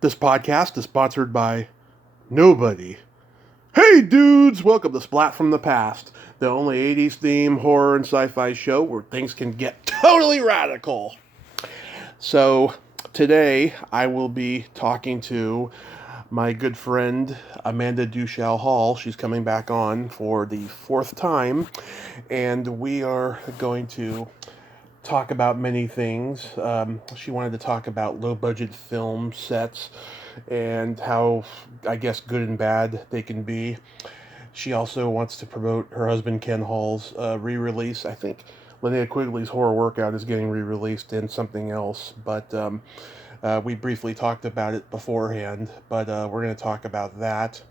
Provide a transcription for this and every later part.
This podcast is sponsored by nobody. Hey dudes, welcome to Splat from the Past, the only 80s theme horror and sci-fi show where things can get totally radical. So, today I will be talking to my good friend Amanda Duchow-Hall. She's coming back on for the fourth time, and we are going to talk about many things. She wanted to talk about low-budget film sets and how, I guess, good and bad they can be. She also wants to promote her husband Ken Hall's re-release. I think Linnea Quigley's Horror Workout is getting re-released in something else, but we briefly talked about it beforehand, but we're going to talk about that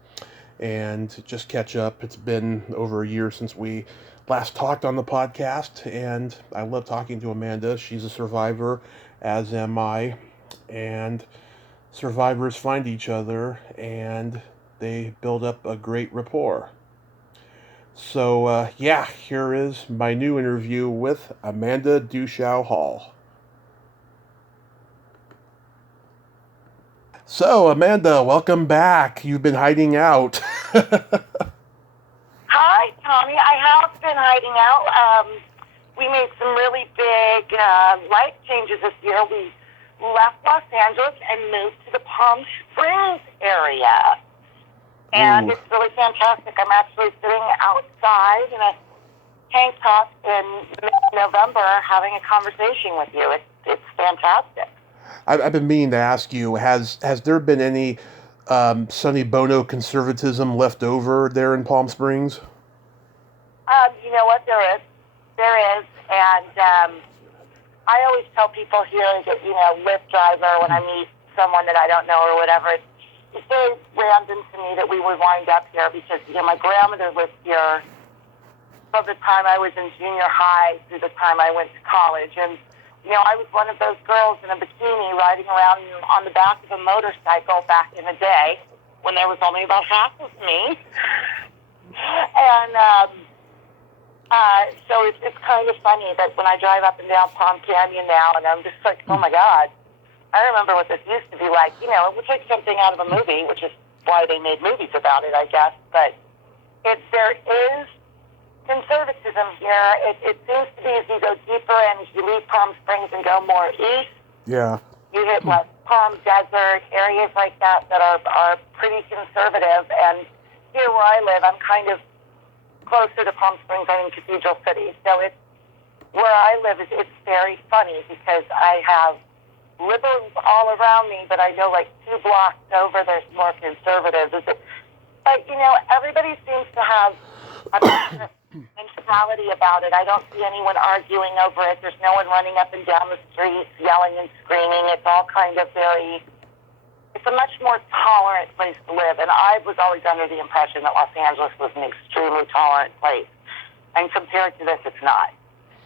and just catch up. It's been over a year since we last talked on the podcast, and I love talking to Amanda. She's a survivor, as am I, and survivors find each other and they build up a great rapport. So, here is my new interview with Amanda Duchow-Hall. So, Amanda, welcome back. You've been hiding out. Hi, Tommy. I have been hiding out. We made some really big life changes this year. We left Los Angeles and moved to the Palm Springs area. And It's really fantastic. I'm actually sitting outside in a tank top in mid-November having a conversation with you. It's fantastic. I've been meaning to ask you, has there been any Sonny Bono conservatism left over there in Palm Springs? You know what? There is. And I always tell people here that, Lyft driver, when I meet someone that I don't know or whatever, it's very random to me that we would wind up here because, my grandmother lived here from the time I was in junior high through the time I went to college. And, I was one of those girls in a bikini riding around on the back of a motorcycle back in the day when there was only about half of me. And so it's kind of funny that when I drive up and down Palm Canyon now, and I'm just like, oh my God, I remember what this used to be like. It was like something out of a movie, which is why they made movies about it, I guess. But there is conservatism here. It seems to be as you go deeper and as you leave Palm Springs and go more east, you hit West Palm Desert, areas like that are pretty conservative. And here where I live, I'm kind of closer to Palm Springs. I'm in Cathedral City. So where I live, it's very funny because I have liberals all around me, but I know like 2 blocks over there's more conservatives. But, everybody seems to have a mentality about it. I don't see anyone arguing over it. There's no one running up and down the streets yelling and screaming. It's all kind of it's a much more tolerant place to live. And I was always under the impression that Los Angeles was an extremely tolerant place. And compared to this, it's not.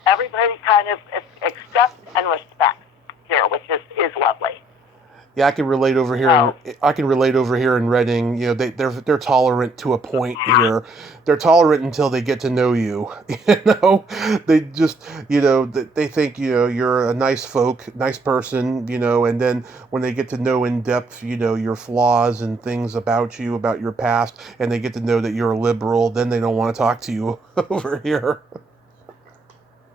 Everybody kind of accepts and respects here, which is lovely. Yeah, I can relate over here. I can relate over here in Redding. They're tolerant to a point here. They're tolerant until they get to know you. They just they think you're a nice person. And then when they get to know in depth, your flaws and things about you, about your past, and they get to know that you're a liberal, then they don't want to talk to you over here.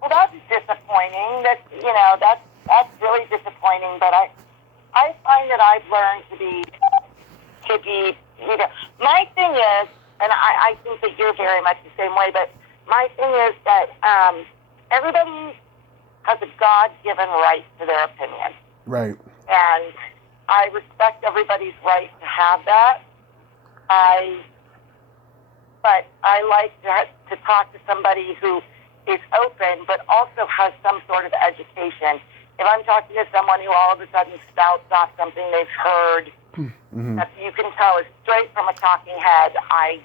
Well, that's disappointing. That's really disappointing. But I find that I've learned to be, my thing is, and I think that you're very much the same way, but my thing is that everybody has a God-given right to their opinion. Right. And I respect everybody's right to have that. But I like to talk to somebody who is open, but also has some sort of education. If I'm talking to someone who all of a sudden spouts off something they've heard, that you can tell is straight from a talking head, I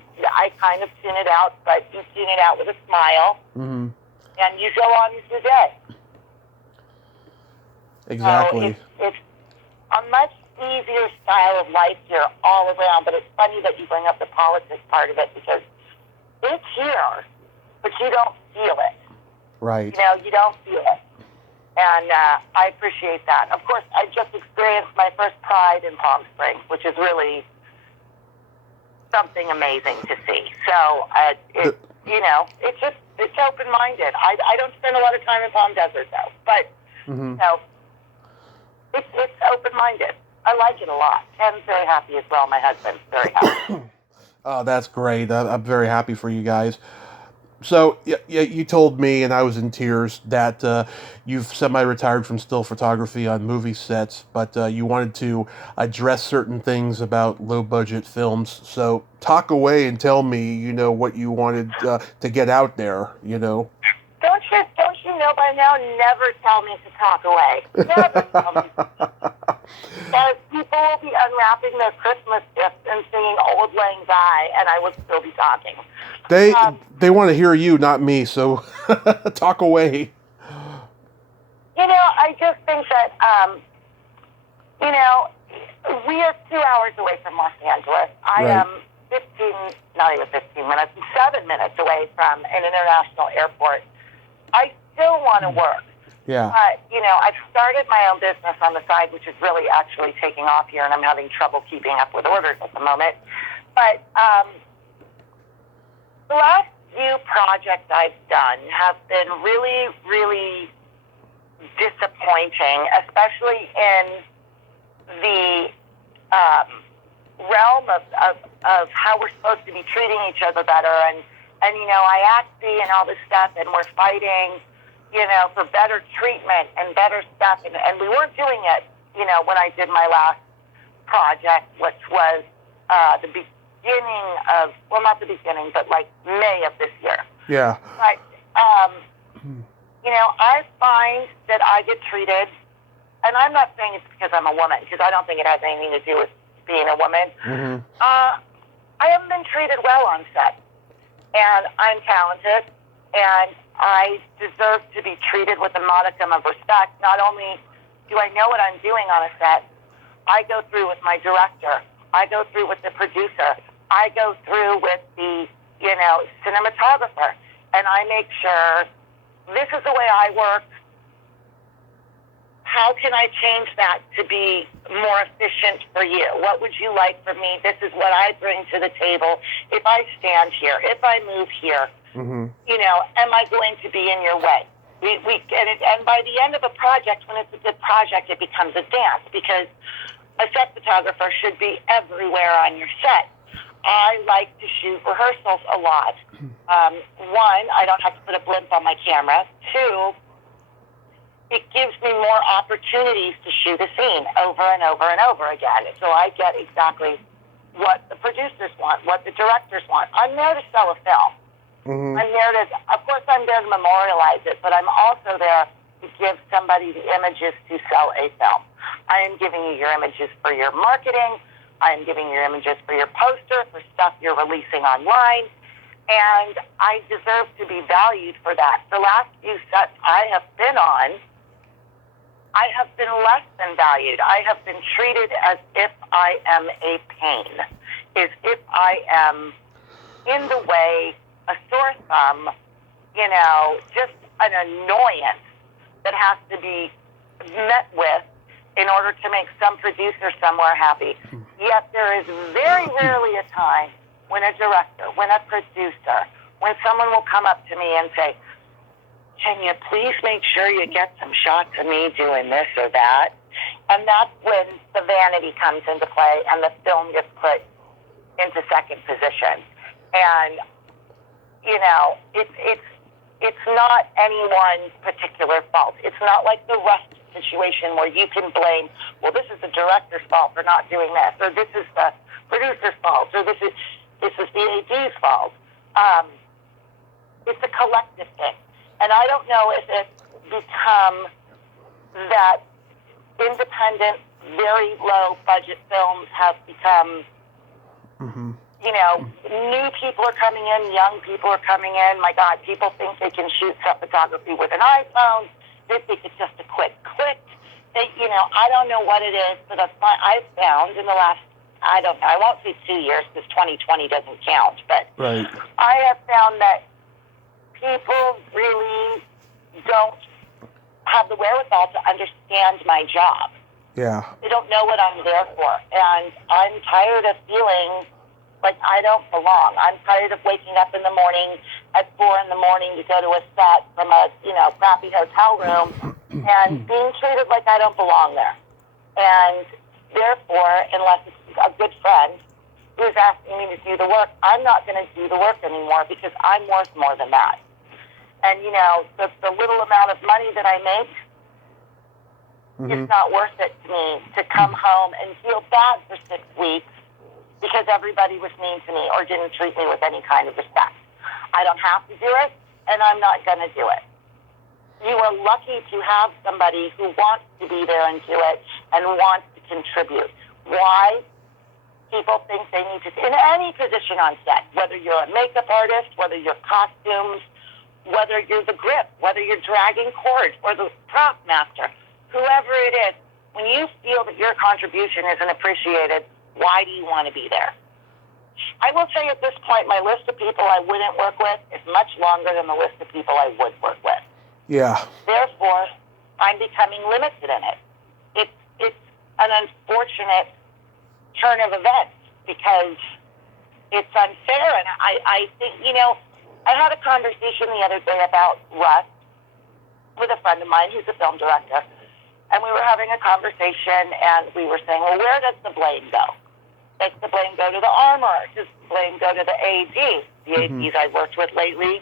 kind of tune it out, but you tune it out with a smile, and you go on with your day. Exactly. So it's a much easier style of life here all around, but it's funny that you bring up the politics part of it because it's here, but you don't feel it. Right. You don't feel it. And I appreciate that. Of course, I just experienced my first Pride in Palm Springs, which is really something amazing to see. So, it's open-minded. I don't spend a lot of time in Palm Desert, though. But, it's open-minded. I like it a lot. Ken's very happy as well. My husband's very happy. Oh, that's great. I'm very happy for you guys. So, you told me, and I was in tears, that you've semi-retired from still photography on movie sets, but you wanted to address certain things about low-budget films. So, talk away and tell me, what you wanted to get out there, Don't you know by now, never tell me to talk away. Never tell me. Because people will be unwrapping their Christmas gifts and singing Old Lang Syne, and I will still be talking. They want to hear you, not me, so talk away. I just think that, we are 2 hours away from Los Angeles. I am 7 minutes away from an international airport. I still want to work. Yeah. But, I've started my own business on the side, which is really actually taking off here, and I'm having trouble keeping up with orders at the moment. But the last few projects I've done have been really, really disappointing, especially in the realm of how we're supposed to be treating each other better. And IATSE and all this stuff, and we're fighting, for better treatment and better stuff. And we weren't doing it, when I did my last project, which was the beginning of, well, not the beginning, but like May of this year. Yeah. But, I find that I get treated, and I'm not saying it's because I'm a woman, because I don't think it has anything to do with being a woman. Mm-hmm. I haven't been treated well on set. And I'm talented, and I deserve to be treated with a modicum of respect. Not only do I know what I'm doing on a set, I go through with my director. I go through with the producer. I go through with the, cinematographer. And I make sure this is the way I work. How can I change that to be more efficient for you? What would you like from me? This is what I bring to the table. If I stand here, if I move here, mm-hmm. Am I going to be in your way? And by the end of a project, when it's a good project, it becomes a dance, because a set photographer should be everywhere on your set. I like to shoot rehearsals a lot. One, I don't have to put a blimp on my camera. Two, it gives me more opportunities to shoot a scene over and over and over again. So I get exactly what the producers want, what the directors want. I'm there to sell a film. Mm-hmm. Of course I'm there to memorialize it, but I'm also there to give somebody the images to sell a film. I am giving you your images for your marketing. I am giving you your images for your poster, for stuff you're releasing online. And I deserve to be valued for that. The last few sets I have been on, I have been less than valued. I have been treated as if I am a pain, as if I am in the way, a sore thumb, just an annoyance that has to be met with in order to make some producer somewhere happy. Yet there is very rarely a time when a director, when a producer, when someone will come up to me and say, can you please make sure you get some shots of me doing this or that? And that's when the vanity comes into play and the film gets put into second position. And, it's not anyone's particular fault. It's not like the Rust situation where you can blame, well, this is the director's fault for not doing this, or this is the producer's fault, or this is the AD's fault. It's a collective thing. And I don't know if it's become that independent, very low budget films have become, new people are coming in, young people are coming in. My God, people think they can shoot set photography with an iPhone. They think it's just a quick click. I don't know what it is, but I've found in the last, I won't say 2 years because 2020 doesn't count, but right. I have found that people really don't have the wherewithal to understand my job. Yeah. They don't know what I'm there for. And I'm tired of feeling like I don't belong. I'm tired of waking up in the morning at 4 a.m. to go to a set from a, crappy hotel room and being treated like I don't belong there. And therefore, unless it's a good friend who's asking me to do the work, I'm not going to do the work anymore because I'm worth more than that. And, the little amount of money that I make, it's not worth it to me to come home and feel bad for 6 weeks because everybody was mean to me or didn't treat me with any kind of respect. I don't have to do it, and I'm not going to do it. You are lucky to have somebody who wants to be there and do it and wants to contribute. Why? People think they need to, in any position on set, whether you're a makeup artist, whether you're costumes, whether you're the grip, whether you're dragging cords or the prop master, whoever it is, when you feel that your contribution isn't appreciated, why do you want to be there? I will say at this point, my list of people I wouldn't work with is much longer than the list of people I would work with. Yeah. Therefore, I'm becoming limited in it. It's an unfortunate turn of events because it's unfair. And I think, I had a conversation the other day about Rust with a friend of mine who's a film director. And we were having a conversation and we were saying, well, where does the blame go? Does the blame go to the armor? Does the blame go to the AD? The ADs I've worked with lately,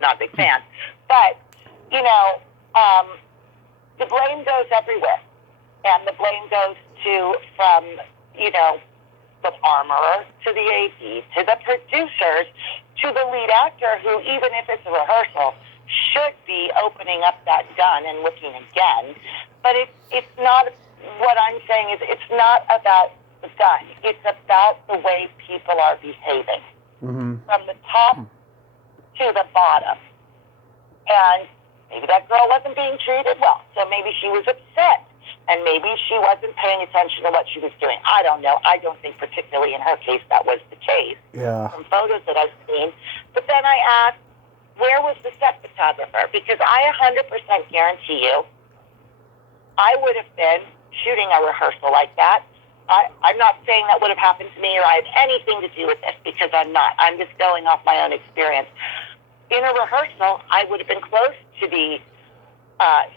not a big fan. But, the blame goes everywhere. And the blame goes from the armorer to the AD, to the producers, to the lead actor who, even if it's a rehearsal, should be opening up that gun and looking again. But it's not, what I'm saying is it's not about the gun. It's about the way people are behaving. From the top to the bottom. And maybe that girl wasn't being treated well, so maybe she was upset. And maybe she wasn't paying attention to what she was doing. I don't know. I don't think particularly in her case that was the case. Yeah. From photos that I've seen. But then I asked, where was the set photographer? Because I 100% guarantee you, I would have been shooting a rehearsal like that. I'm not saying that would have happened to me or I have anything to do with this because I'm not. I'm just going off my own experience. In a rehearsal, I would have been close to the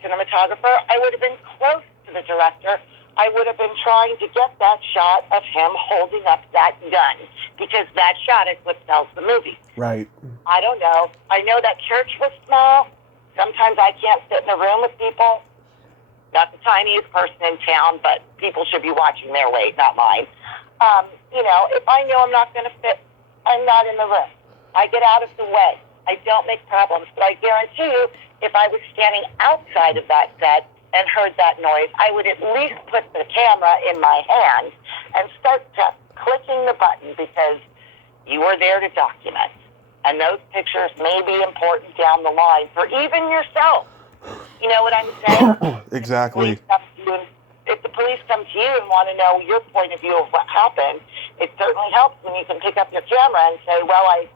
cinematographer. I would have been close to the director. I would have been trying to get that shot of him holding up that gun because that shot is what sells the movie. Right. I don't know. I know that church was small. Sometimes I can't sit in a room with people. Not the tiniest person in town, but people should be watching their weight, not mine. If I know I'm not going to fit, I'm not in the room. I get out of the way. I don't make problems. But I guarantee you, if I was standing outside of that set and heard that noise, I would at least put the camera in my hand and start just clicking the button because you were there to document. And those pictures may be important down the line for even yourself. You know what I'm saying? Exactly. If the police come to you and want to know your point of view of what happened, it certainly helps when you can pick up your camera and say, well, I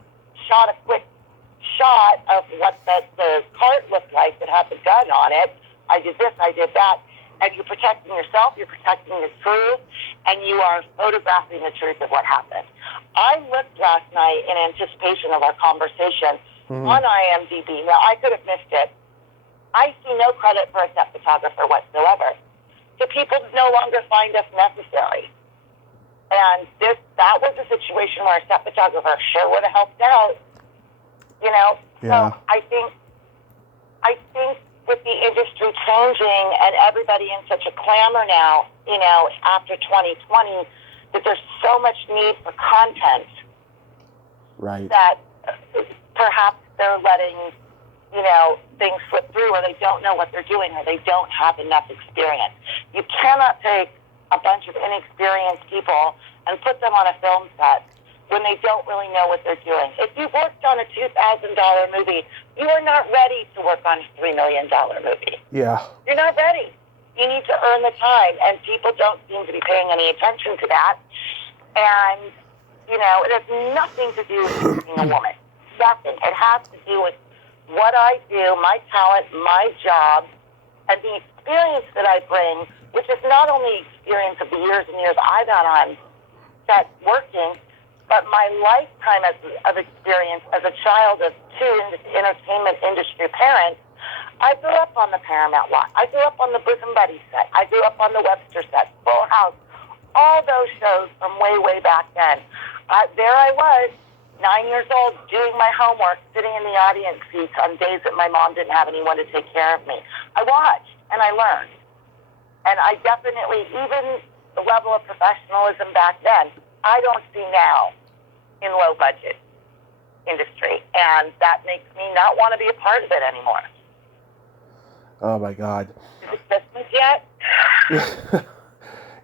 shot a quick shot of what the cart looked like that had the gun on it. I did this, I did that. And you're protecting yourself, you're protecting the crew, and you are photographing the truth of what happened. I looked last night in anticipation of our conversation on IMDb. Now, I could have missed it. I see no credit for a set photographer whatsoever. So people no longer find us necessary. And that was a situation where a set photographer sure would have helped out. Yeah. So I think with the industry changing and everybody in such a clamor now, after 2020, that there's so much need for content. Right. That perhaps they're letting, things slip through or they don't know what they're doing or they don't have enough experience. You cannot take a bunch of inexperienced people and put them on a film set when they don't really know what they're doing. If you've worked on a $2,000 movie, you are not ready to work on a $3 million movie. Yeah. You're not ready. You need to earn the time, and people don't seem to be paying any attention to that. And, it has nothing to do with being a woman. Nothing. It has to do with what I do, my talent, my job, and the experience that I bring, which is not only experience of the years and years I've had on set working, but my lifetime of experience as a child of two entertainment industry parents. I grew up on the Paramount lot. I grew up on the Bosom Buddy set. I grew up on the Webster set, Full House, all those shows from way, way back then. There I was, 9 years old, doing my homework, sitting in the audience seats on days that my mom didn't have anyone to take care of me. I watched and I learned. And I definitely, even the level of professionalism back then, I don't see now in low budget industry. And that makes me not want to be a part of it anymore. Oh my God. Is it Christmas yet?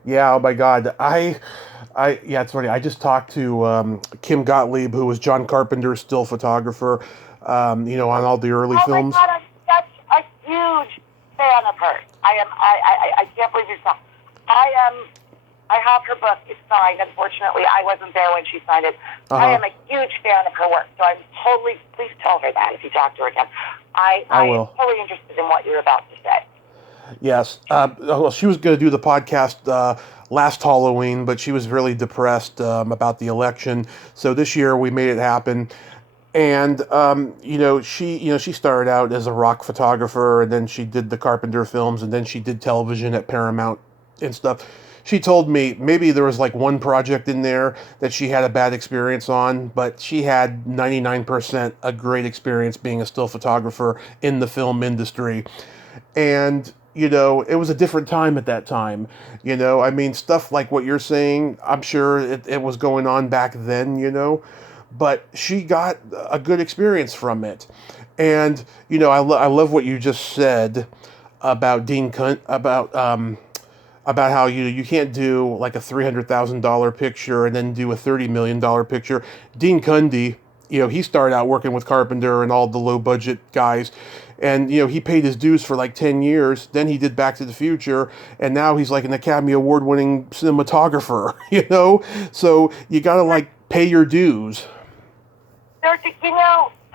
Yeah, oh my God. Yeah, it's funny. I just talked to Kim Gottlieb, who was John Carpenter's still photographer, on all the early films. Oh my God, I'm such a huge fan of hers. I can't believe you're so. I have her book. It's signed. Unfortunately, I wasn't there when she signed it. Uh-huh. I am a huge fan of her work, so I'm totally, please tell her that if you talk to her again. I will. am totally interested in what you're about to say. Yes. Well, she was going to do the podcast last Halloween, but she was really depressed about the election. So this year we made it happen. And, she started out as a rock photographer, and then she did the Carpenter films, and then she did television at Paramount and stuff. She told me maybe there was like one project in there that she had a bad experience on, but she had 99% a great experience being a still photographer in the film industry. And, it was a different time at that time. I mean, stuff like what you're saying, I'm sure it was going on back then, but she got a good experience from it. And, I love what you just said about about how you can't do like a $300,000 picture and then do a $30 million picture. Dean Cundy, he started out working with Carpenter and all the low budget guys, and he paid his dues for like 10 years. Then he did Back to the Future, and now he's like an Academy Award winning cinematographer. So you gotta like pay your dues.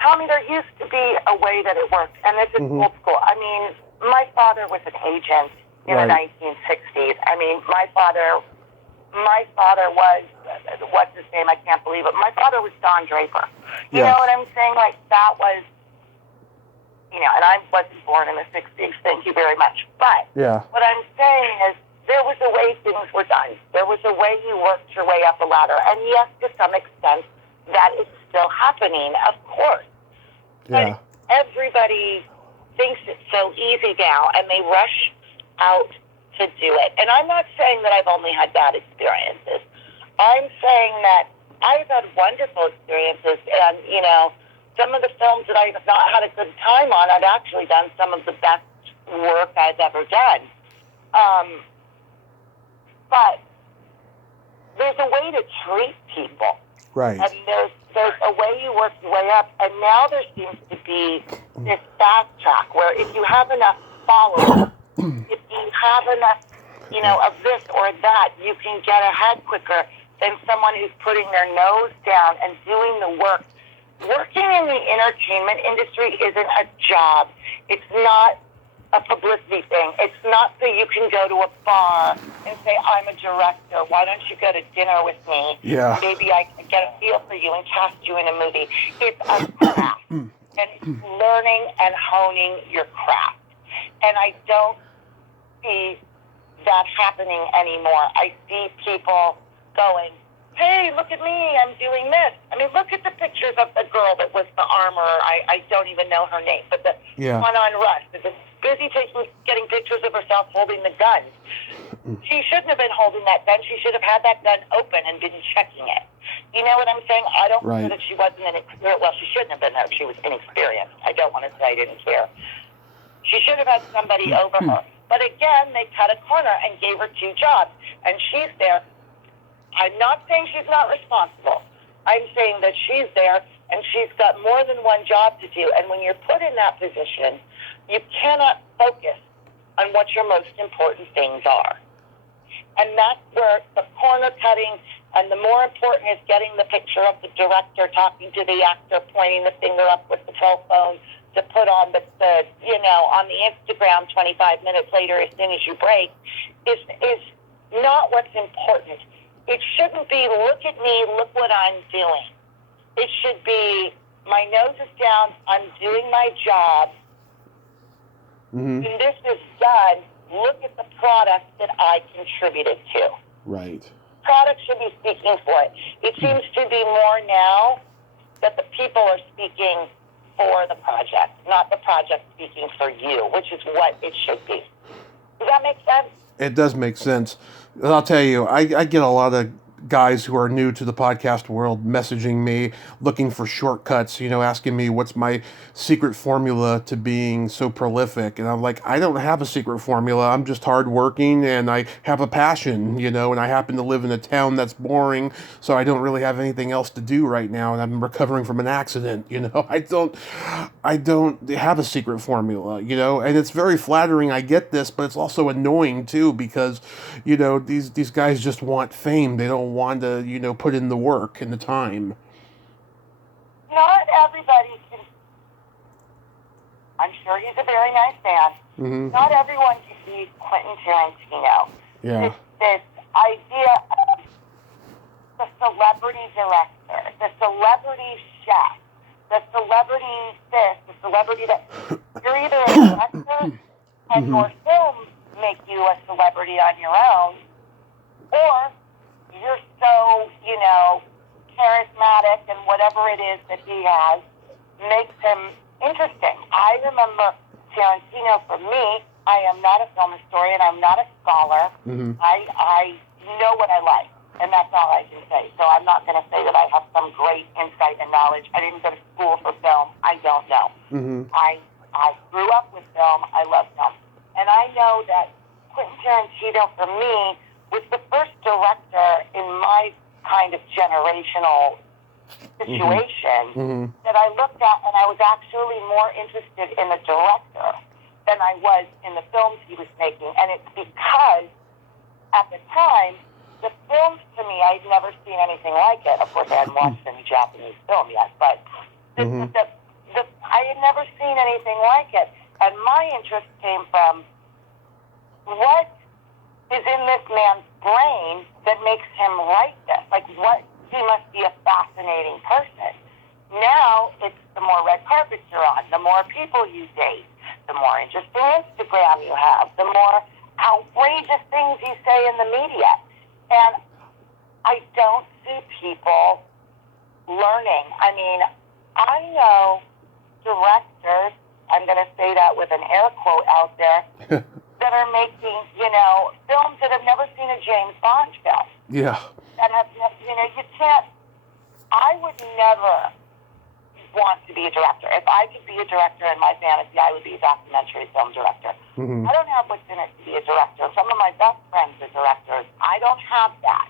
Tommy, there used to be a way that it worked, and this is old school. I mean, my father was an agent in the 1960s. I mean, my father was, what's his name? I can't believe it. My father was Don Draper. You know what I'm saying? Like, that was, and I wasn't born in the 60s, thank you very much. But what I'm saying is, there was a way things were done. There was a way you worked your way up the ladder. And yes, to some extent, that is still happening, of course. But everybody thinks it's so easy now, and they rush out to do it. And I'm not saying that I've only had bad experiences. I'm saying that I've had wonderful experiences, and, some of the films that I've not had a good time on, I've actually done some of the best work I've ever done. But there's a way to treat people. Right. And there's a way you work your way up, and now there seems to be this fast track where if you have enough followers, if you have enough, of this or that, you can get ahead quicker than someone who's putting their nose down and doing the work. Working in the entertainment industry isn't a job. It's not a publicity thing. It's not so you can go to a bar and say, I'm a director. Why don't you go to dinner with me? Yeah. Maybe I can get a feel for you and cast you in a movie. It's a craft. And it's learning and honing your craft. And I don't see that happening anymore. I see people going, hey, look at me, I'm doing this. I mean, look at the pictures of the girl that was the armorer. I don't even know her name, but the one on Rush that was busy getting pictures of herself holding the gun. She shouldn't have been holding that gun. She should have had that gun open and been checking it. You know what I'm saying? I don't know that she wasn't inexperienced. Well, she shouldn't have been there if she was inexperienced. I don't want to say I didn't care. She should have had somebody over her. But again, they cut a corner and gave her two jobs. And she's there. I'm not saying she's not responsible. I'm saying that she's there and she's got more than one job to do. And when you're put in that position, you cannot focus on what your most important things are. And that's where the corner cutting and the more important is getting the picture of the director talking to the actor, pointing the finger up with the cell phone, to put on the on the Instagram 25 minutes later as soon as you break is not what's important. It shouldn't be, look at me, look what I'm doing. It should be, my nose is down, I'm doing my job. Mm-hmm. When this is done, look at the product that I contributed to. Right. Product should be speaking for it. It seems to be more now that the people are speaking for the project, not the project speaking for you, which is what it should be. Does that make sense? It does make sense. I'll tell you, I get a lot of guys who are new to the podcast world messaging me, looking for shortcuts, asking me what's my secret formula to being so prolific. And I'm like, I don't have a secret formula. I'm just hardworking and I have a passion, and I happen to live in a town that's boring, so I don't really have anything else to do right now. And I'm recovering from an accident, I don't have a secret formula, and it's very flattering. I get this, but it's also annoying too, because, these guys just want fame. They don't want to, put in the work and the time. Not everybody can. I'm sure he's a very nice man. Mm-hmm. Not everyone can be Quentin Tarantino. Yeah. This idea of the celebrity director, the celebrity chef, the celebrity this, the celebrity that. You're either a director and Mm-hmm. your films make you a celebrity on your own, or you're so, charismatic and whatever it is that he has makes him interesting. I remember Tarantino, for me, I am not a film historian, I'm not a scholar. Mm-hmm. I know what I like, and that's all I can say. So I'm not going to say that I have some great insight and knowledge. I didn't go to school for film. I don't know. Mm-hmm. I grew up with film. I love film. And I know that Quentin Tarantino, for me, was the first director in my kind of generational situation Mm-hmm. that I looked at, and I was actually more interested in the director than I was in the films he was making. And it's because, at the time, the films to me, I'd never seen anything like it. Of course, I hadn't watched any Japanese film yet, but I had never seen anything like it. And my interest came from what is in this man's brain that makes him write this? Like, he must be a fascinating person. Now, it's the more red carpets you're on, the more people you date, the more interesting Instagram you have, the more outrageous things you say in the media. And I don't see people learning. I mean, I know directors, I'm going to say that with an air quote out there, that are making, films that have never seen a James Bond film. Yeah. That have, you can't, I would never want to be a director. If I could be a director in my fantasy, I would be a documentary film director. Mm-hmm. I don't have what's in it to be a director. Some of my best friends are directors. I don't have that.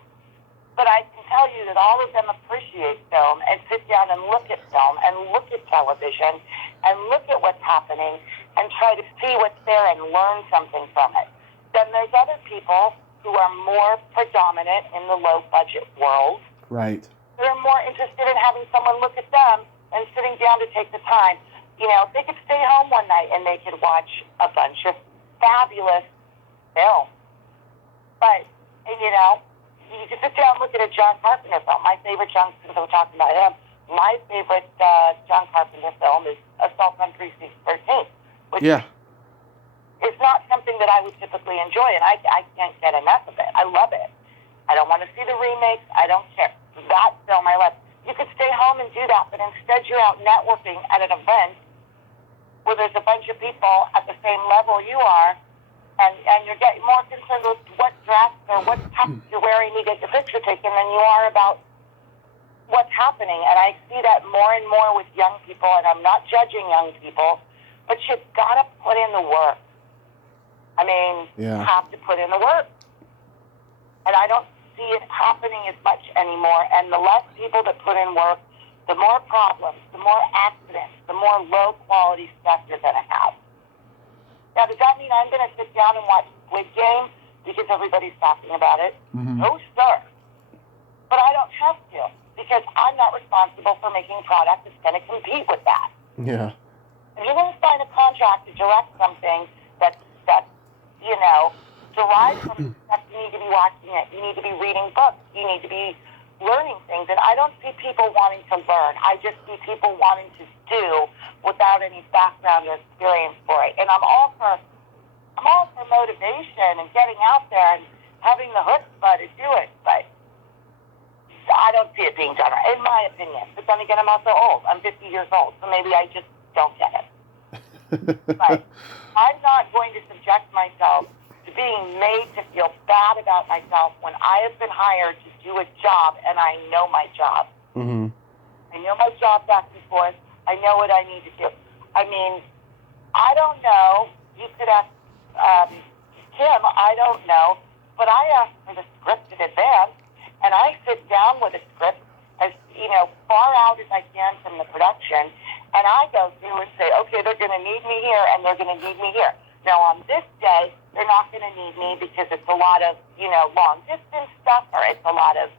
But I can tell you that all of them appreciate film and sit down and look at film and look at television and look at what's happening and try to see what's there and learn something from it. Then there's other people who are more predominant in the low-budget world. Right. They're more interested in having someone look at them and sitting down to take the time. If they could stay home one night and they could watch a bunch of fabulous films. But, you can sit down and look at a John Carpenter film. My favorite since we're talking about him, my favorite John Carpenter film is Assault on Precinct 13, which is not something that I would typically enjoy, and I can't get enough of it. I love it. I don't want to see the remakes. I don't care. That film I love. You could stay home and do that, but instead you're out networking at an event where there's a bunch of people at the same level you are, and you're getting more concerned with what dress or what top you're wearing to get your picture taken than you are about what's happening. And I see that more and more with young people, and I'm not judging young people, but you've got to put in the work. I mean, you have to put in the work. And I don't see it happening as much anymore. And the less people that put in work, the more problems, the more accidents, the more low-quality stuff you're going to have. Now, does that mean I'm going to sit down and watch Squid Game because everybody's talking about it? Mm-hmm. No, sir. But I don't have to, because I'm not responsible for making a product that's going to compete with that. Yeah. If you're going to sign a contract to direct something that's derived from stuff, you need to be watching it. You need to be reading books. You need to be learning things. And I don't see people wanting to learn. I just see people wanting to do without any background or experience for it. And I'm all for motivation and getting out there and having the chutzpah to do it. But I don't see it being done, in my opinion. But then again, I'm also old. I'm 50 years old, so maybe I just don't get it. But I'm not going to subject myself to being made to feel bad about myself when I have been hired to do a job and I know my job. Mm-hmm. I know my job back and forth. I know what I need to do. I mean, I don't know. You could ask Kim, I don't know. But I ask for the script in advance, and I sit down with a script as far out as I can from the production, and I go through and say, okay, they're going to need me here, and they're going to need me here. Now, on this day, they're not going to need me because it's a lot of, long distance stuff, or it's a lot of,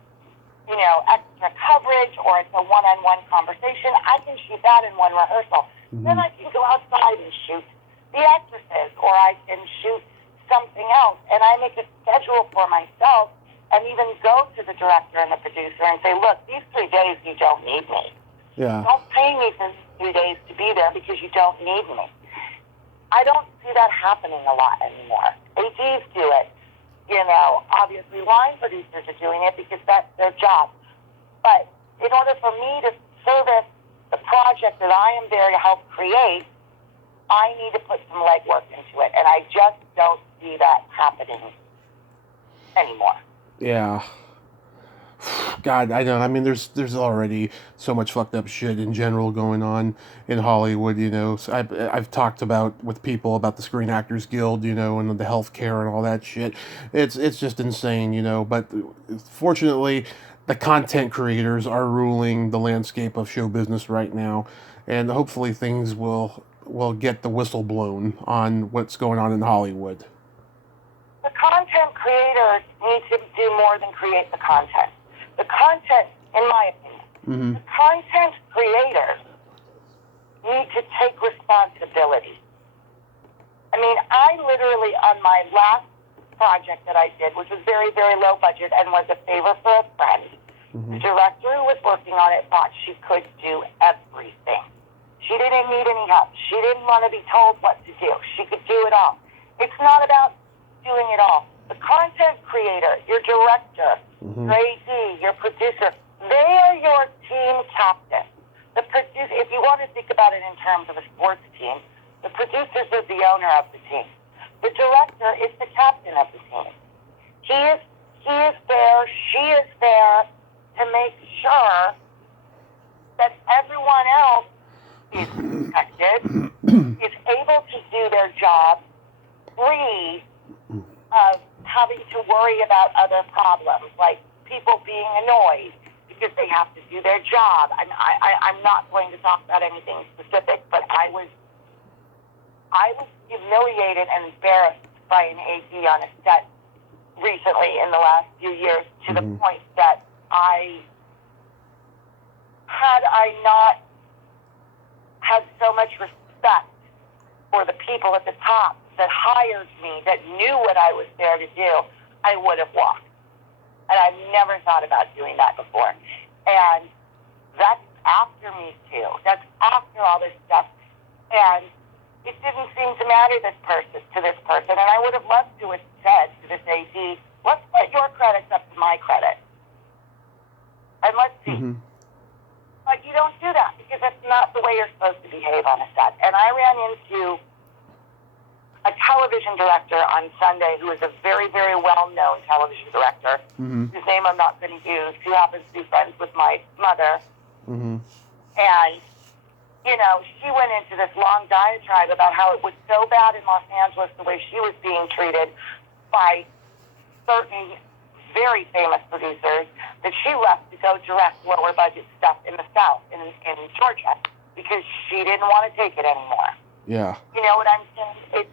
extra coverage, or it's a one-on-one conversation. I can shoot that in one rehearsal. Mm-hmm. Then I can go outside and shoot the actresses, or I can shoot something else, and I make a schedule for myself and even go to the director and the producer and say, look, these 3 days you don't need me. Yeah. Don't pay me for 3 days to be there because you don't need me. I don't see that happening a lot anymore. ADs do it. Obviously line producers are doing it because that's their job. But in order for me to service the project that I am there to help create, I need to put some legwork into it. And I just don't see that happening anymore. Yeah. God, I know. I mean, there's already so much fucked up shit in general going on in Hollywood. So I've talked with people about the Screen Actors Guild, and the healthcare and all that shit. It's just insane, But fortunately, the content creators are ruling the landscape of show business right now, and hopefully things will get the whistle blown on what's going on in Hollywood. The content creators need to do more than create the content. The content, in my opinion, the content creators need to take responsibility. I mean, I literally, on my last project that I did, which was very, very low budget and was a favor for a friend, the director who was working on it thought she could do everything. She didn't need any help. She didn't want to be told what to do. She could do it all. It's not about doing it all. The content creator, your director, your AD, your producer, they are your team captain. The producer, if you want to think about it in terms of a sports team, the producer is the owner of the team. The director is the captain of the team. He is there, she is there to make sure that everyone else is protected, is able to do their job free of having to worry about other problems, like people being annoyed because they have to do their job. I'm not going to talk about anything specific, but I was humiliated and embarrassed by an AD on a set recently in the last few years to the point that had I not had so much respect for the people at the top that hired me, that knew what I was there to do, I would have walked. And I've never thought about doing that before. And that's after Me Too. That's after all this stuff. And it didn't seem to matter to this person. And I would have loved to have said to this AD, let's put your credits up to my credit. And let's see. But you don't do that because that's not the way you're supposed to behave on a set. And I ran into a television director on Sunday who is a very, very well-known television director, whose name I'm not going to use, who happens to be friends with my mother. And, she went into this long diatribe about how it was so bad in Los Angeles the way she was being treated by certain very famous producers that she left to go direct lower budget stuff in the South, in Georgia, because she didn't want to take it anymore. Yeah. You know what I'm saying?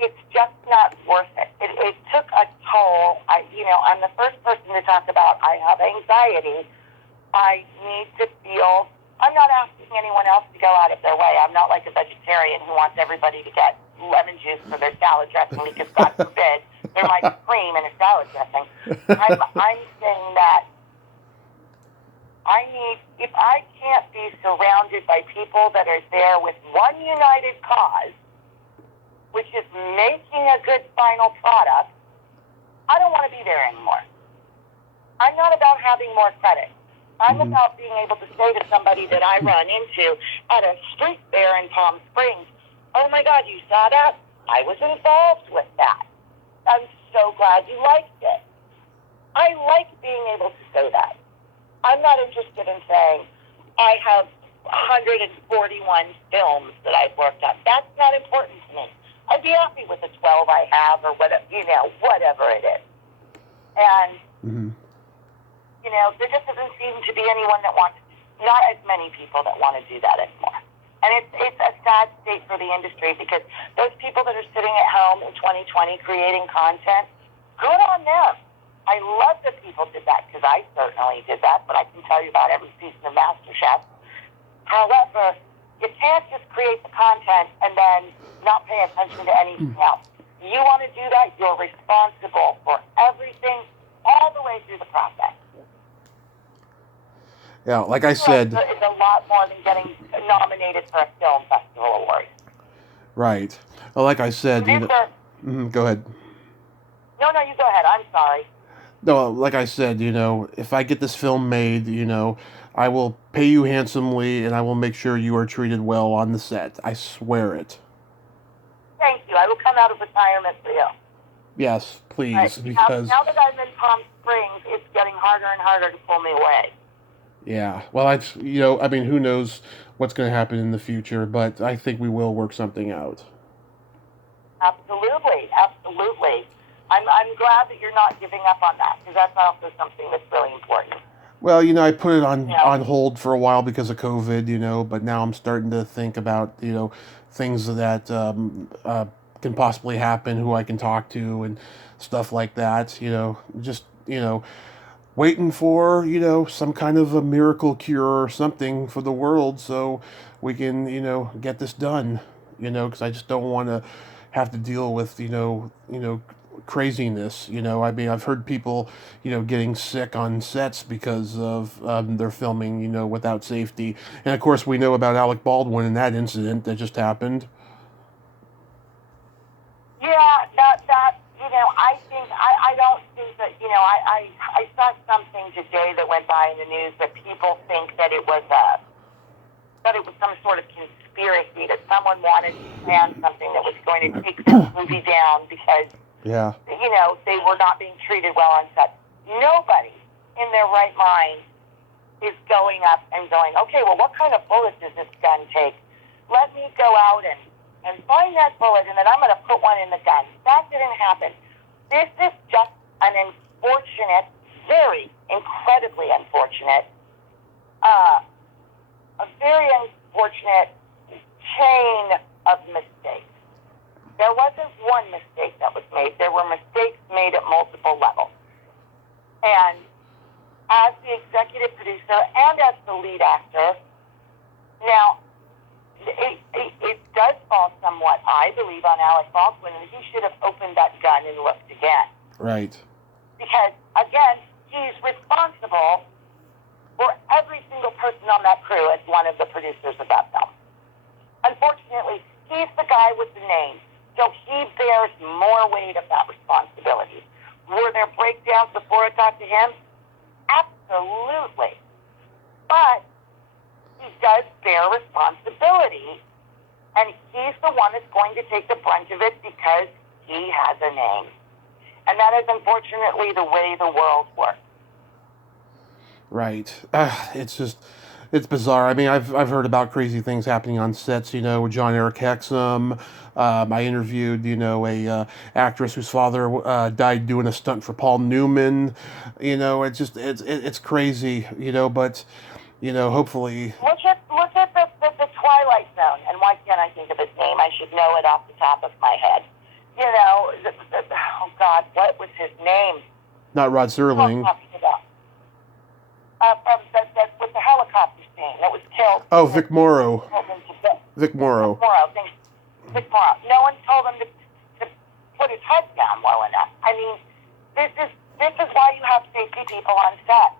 It's just not worth it. It took a toll. I'm the first person to talk about I have anxiety. I need to feel I'm not asking anyone else to go out of their way. I'm not like a vegetarian who wants everybody to get lemon juice for their salad dressing because, God forbid, there might be cream in a salad dressing. I'm saying that if I can't be surrounded by people that are there with one united cause, which is making a good final product, I don't want to be there anymore. I'm not about having more credit. I'm about being able to say to somebody that I run into at a street fair in Palm Springs, oh my God, you saw that? I was involved with that. I'm so glad you liked it. I like being able to say that. I'm not interested in saying, I have 141 films that I've worked on. That's not important to me. I'd be happy with the 12 I have or whatever, whatever it is. And, there just doesn't seem to be anyone that wants, not as many people that want to do that anymore. And it's a sad state for the industry because those people that are sitting at home in 2020 creating content, good on them. I love that people did that because I certainly did that, but I can tell you about every season of MasterChef. However, you can't just create the content and then not pay attention to anything else. You want to do that, you're responsible for everything all the way through the process. Yeah, like I said, it's a lot more than getting nominated for a film festival award. Right. Well, like I said, go ahead. No, you go ahead. I'm sorry. No, like I said, if I get this film made, I will pay you handsomely and I will make sure you are treated well on the set. I swear it. Thank you. I will come out of retirement for you. Yes, please. Right. Because now that I'm in Palm Springs, it's getting harder and harder to pull me away. Yeah. Well, who knows what's going to happen in the future, but I think we will work something out. Absolutely. I'm glad that you're not giving up on that because that's also something that's really important. Well, I put it on hold for a while because of COVID, but now I'm starting to think about, things that can possibly happen, who I can talk to and stuff like that, just, waiting for, some kind of a miracle cure or something for the world so we can, get this done, because I just don't want to have to deal with, craziness. I've heard people, getting sick on sets because of they're filming, without safety. And of course, we know about Alec Baldwin and that incident that just happened. Yeah, I don't think that, I saw something today that went by in the news that people think that it was some sort of conspiracy, that someone wanted to plan something that was going to take this movie down because, they were not being treated well on set. Nobody in their right mind is going up and going, okay, well, what kind of bullet does this gun take? Let me go out and find that bullet, and then I'm going to put one in the gun. That didn't happen. This is just an unfortunate, very incredibly unfortunate, a very unfortunate chain of mistakes. There wasn't one mistake that was made. There were mistakes made at multiple levels. And as the executive producer and as the lead actor, now, it does fall somewhat, I believe, on Alec Baldwin, and he should have opened that gun and looked again. Right. Because, again, he's responsible for every single person on that crew as one of the producers of that film. Unfortunately, he's the guy with the name, so he bears more weight of that responsibility. Were there breakdowns before it got to him? Absolutely. But he does bear responsibility, and he's the one that's going to take the brunt of it because he has a name. And that is unfortunately the way the world works. Right. It's bizarre. I mean, I've heard about crazy things happening on sets, John Eric Hexum. I interviewed, a actress whose father died doing a stunt for Paul Newman. It's crazy, but, hopefully. Look at the Twilight Zone, and why can't I think of his name? I should know it off the top of my head. Oh God, what was his name? Not Rod Serling. With the helicopter scene, that was till Oh, Vic Morrow. told them to go. Vic Morrow. Vic Morrow. No one told him to put his head down low enough. I mean, this is why you have safety people on set.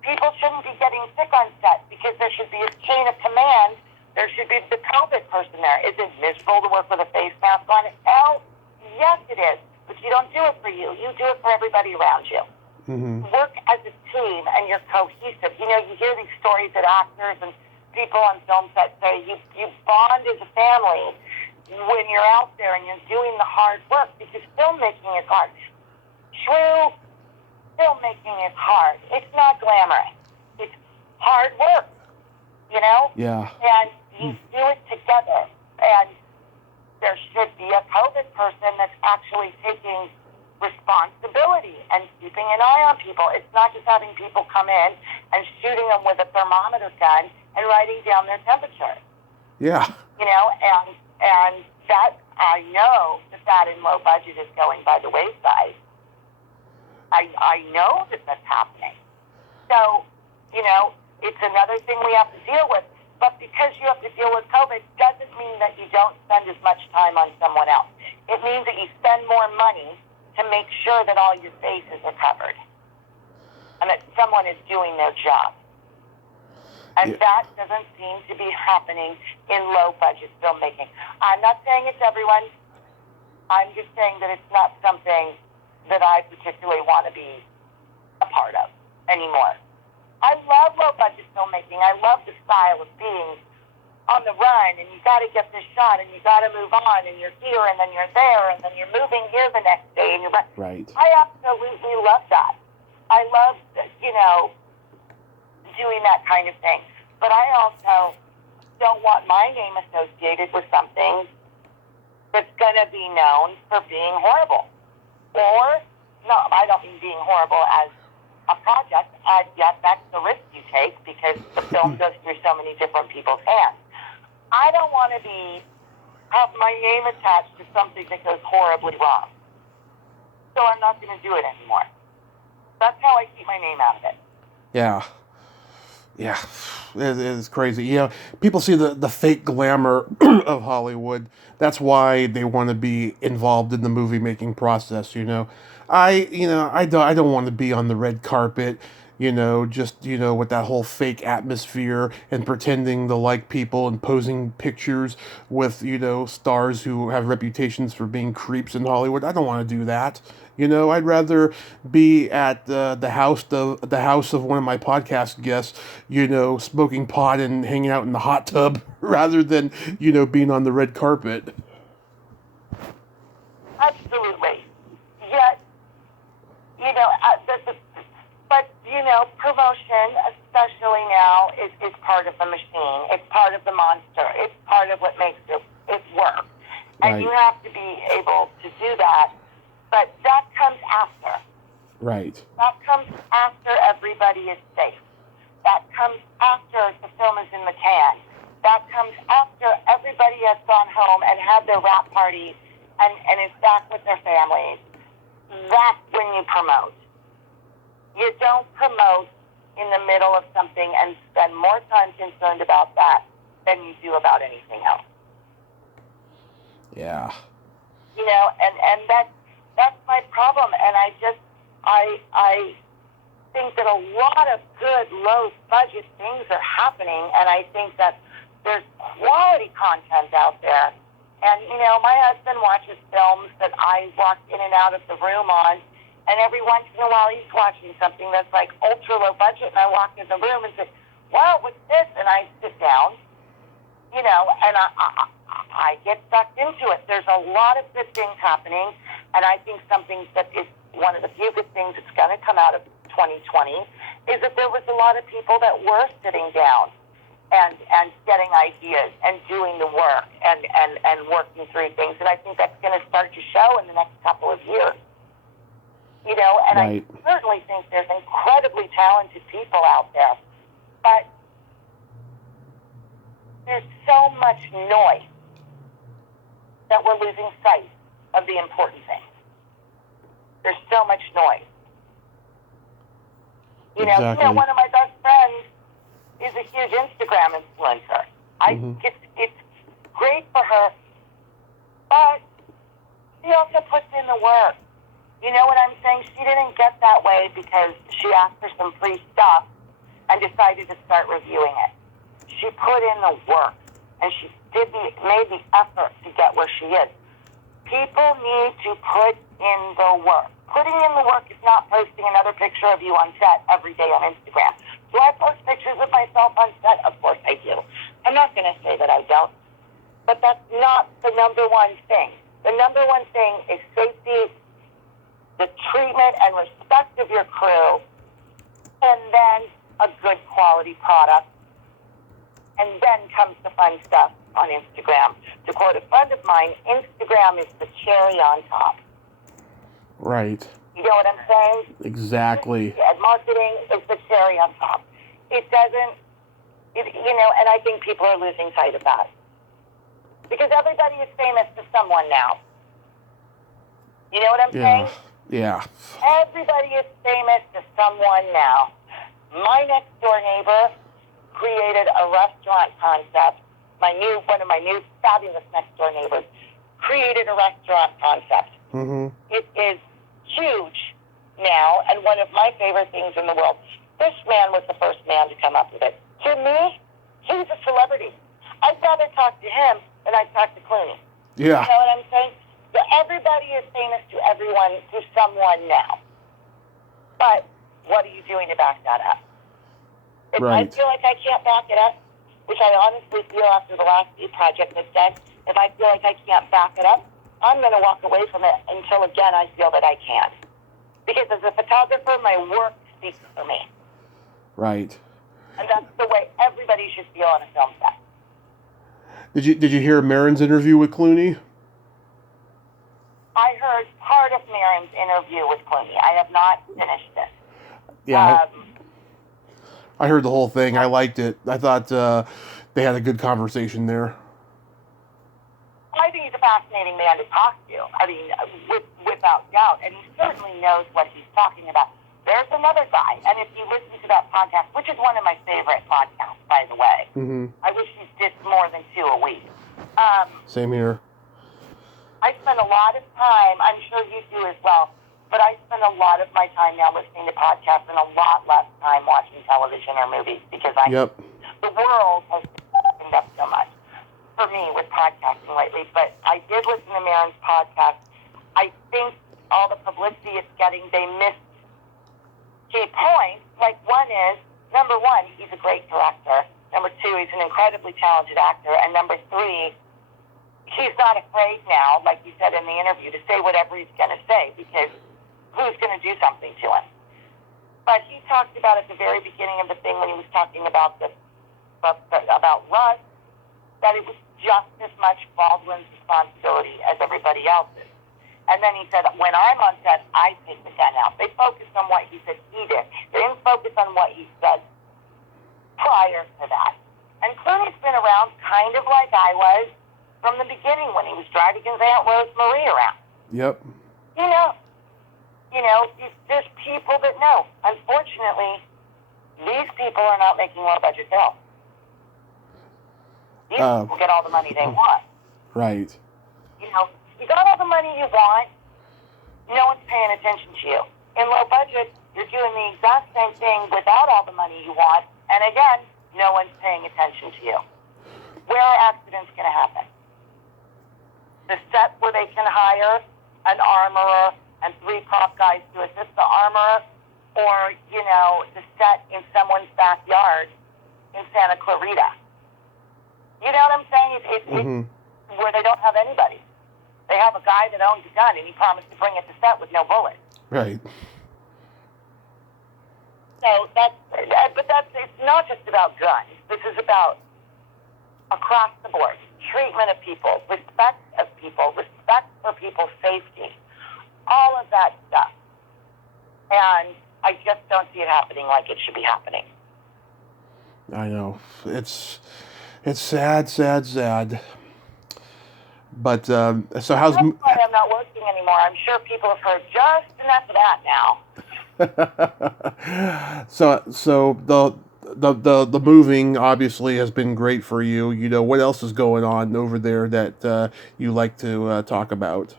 People shouldn't be getting sick on set because there should be a chain of command. There should be the COVID person there. Is it miserable to work with a face mask on? Hell, yes it is. But you don't do it for you. You do it for everybody around you. Mm-hmm. Work as a team and you're cohesive. You know, you hear these stories that actors and people on film sets say you bond as a family when you're out there and you're doing the hard work because filmmaking is hard. True filmmaking is hard. It's not glamorous. It's hard work, you know? Yeah. And you do it together. And there should be a COVID person that's actually taking responsibility and keeping an eye on people. It's not just having people come in and shooting them with a thermometer gun and writing down their temperature. Yeah. You know, and that, I know that in low budget is going by the wayside. I know that that's happening. So, you know, it's another thing we have to deal with. But because you have to deal with COVID doesn't mean that you don't spend as much time on someone else. It means that you spend more money to make sure that all your bases are covered and that someone is doing their job. And that doesn't seem to be happening in low-budget filmmaking. I'm not saying it's everyone. I'm just saying that it's not something that I particularly want to be a part of anymore. I love low-budget filmmaking. I love the style of being on the run, and you got to get this shot, and you got to move on, and you're here, and then you're there, and then you're moving here the next day, and you're right. I absolutely love that. I love, you know, doing that kind of thing. But I also don't want my name associated with something that's going to be known for being horrible. Or, no, I don't mean being horrible as a project. Yes, that's the risk you take because the film goes through so many different people's hands. I don't want to have my name attached to something that goes horribly wrong. So I'm not going to do it anymore. That's how I keep my name out of it. Yeah. Yeah. It is crazy. You know, people see the fake glamour of Hollywood. That's why they want to be involved in the movie making process, you know. I don't want to be on the red carpet, you know, just, you know, with that whole fake atmosphere and pretending to like people and posing pictures with, you know, stars who have reputations for being creeps in Hollywood. I don't want to do that. You know, I'd rather be at the house of one of my podcast guests, you know, smoking pot and hanging out in the hot tub rather than, you know, being on the red carpet. Absolutely. Yet, you know, but, you know, promotion, especially now, is part of the machine. It's part of the monster. It's part of what makes it work. And Right. you have to be able to do that. But that comes after. Right. That comes after everybody is safe. That comes after the film is in the can. That comes after everybody has gone home and had their wrap party and is back with their families. That's when you promote. You don't promote in the middle of something and spend more time concerned about that than you do about anything else. Yeah. You know, and that's my problem. And I think that a lot of good low budget things are happening, and I think that there's quality content out there. And, you know, my husband watches films that I walk in and out of the room on, and every once in a while he's watching something that's like ultra low budget, and I walk in the room and say, wow, what's this? And I sit down, you know, and I get sucked into it. There's a lot of good things happening, and I think something that is one of the few good things that's going to come out of 2020 is that there was a lot of people that were sitting down and getting ideas and doing the work and working through things. And I think that's going to start to show in the next couple of years. You know, and Right. I certainly think there's incredibly talented people out there. But there's so much noise that we're losing sight of the important things. There's so much noise. You know, Exactly. one of my best friends is a huge Instagram influencer. It's great for her, but she also puts in the work. You know what I'm saying? She didn't get that way because she asked for some free stuff and decided to start reviewing it. She put in the work, and she made the effort to get where she is. People need to put in the work. Putting in the work is not posting another picture of you on set every day on Instagram. Do I post pictures of myself on set? Of course I do. I'm not going to say that I don't. But that's not the number one thing. The number one thing is safety, the treatment and respect of your crew, and then a good quality product. And then comes the fun stuff on Instagram. To quote a friend of mine, Instagram is the cherry on top. Right. You know what I'm saying? Exactly. And marketing is the cherry on top. It doesn't, and I think people are losing sight of that. Because everybody is famous to someone now. You know what I'm saying? Yeah. Everybody is famous to someone now. My next door neighbor created a restaurant concept. One of my new fabulous next door neighbors created a restaurant concept. Mm-hmm. It is huge now and one of my favorite things in the world. This man was the first man to come up with it. To me, he's a celebrity. I'd rather talk to him than I'd talk to Clooney. Yeah. You know what I'm saying? So everybody is famous to everyone, to someone now. But what are you doing to back that up? If Right. I feel like I can't back it up, which I honestly feel after the last project I've done, if I feel like I can't back it up, I'm going to walk away from it until, again, I feel that I can. Because as a photographer, my work speaks for me. Right. And that's the way everybody should feel on a film set. Did you hear Marin's interview with Clooney? I heard part of Marin's interview with Clooney. I have not finished it. Yeah. I heard the whole thing. I liked it. I thought they had a good conversation there. I think he's a fascinating man to talk to. I mean, without doubt. And he certainly knows what he's talking about. There's another guy, and if you listen to that podcast, which is one of my favorite podcasts, by the way. Mm-hmm. I wish he did more than 2 a week. Same here. I spend a lot of time, I'm sure you do as well, but I spend a lot of my time now listening to podcasts and a lot less time watching television or movies because the world has opened up so much for me with podcasting lately. But I did listen to Marin's podcast. I think all the publicity it's getting, they missed key points. Like one is, number one, he's a great director. Number two, he's an incredibly talented actor. And number three, he's not afraid now, like you said in the interview, to say whatever he's going to say because who's going to do something to him? But he talked about at the very beginning of the thing when he was talking about about Russ, that it was just as much Baldwin's responsibility as everybody else's. And then he said, when I'm on set, I take the gun out. They focused on what he said he did. They didn't focus on what he said prior to that. And Clooney's been around kind of like I was from the beginning when he was driving his Aunt Rosemary around. Yep. There's people that know. Unfortunately, these people are not making low-budget films. These people get all the money they want. Right. You got all the money you want, no one's paying attention to you. In low budget, you're doing the exact same thing without all the money you want, and again, no one's paying attention to you. Where are accidents going to happen? The set where they can hire an armorer and 3 prop guys to assist the armorer, or, the set in someone's backyard in Santa Clarita. You know what I'm saying? It's where they don't have anybody. They have a guy that owns a gun, and he promised to bring it to set with no bullets. Right. So it's not just about guns. This is about across the board treatment of people, respect of people, respect for people's safety, all of that stuff. And I just don't see it happening like it should be happening. I know. It's sad. But, so how's... That's why I'm not working anymore. I'm sure people have heard just enough of that now. So the moving obviously has been great for you. You know, what else is going on over there that you like to talk about?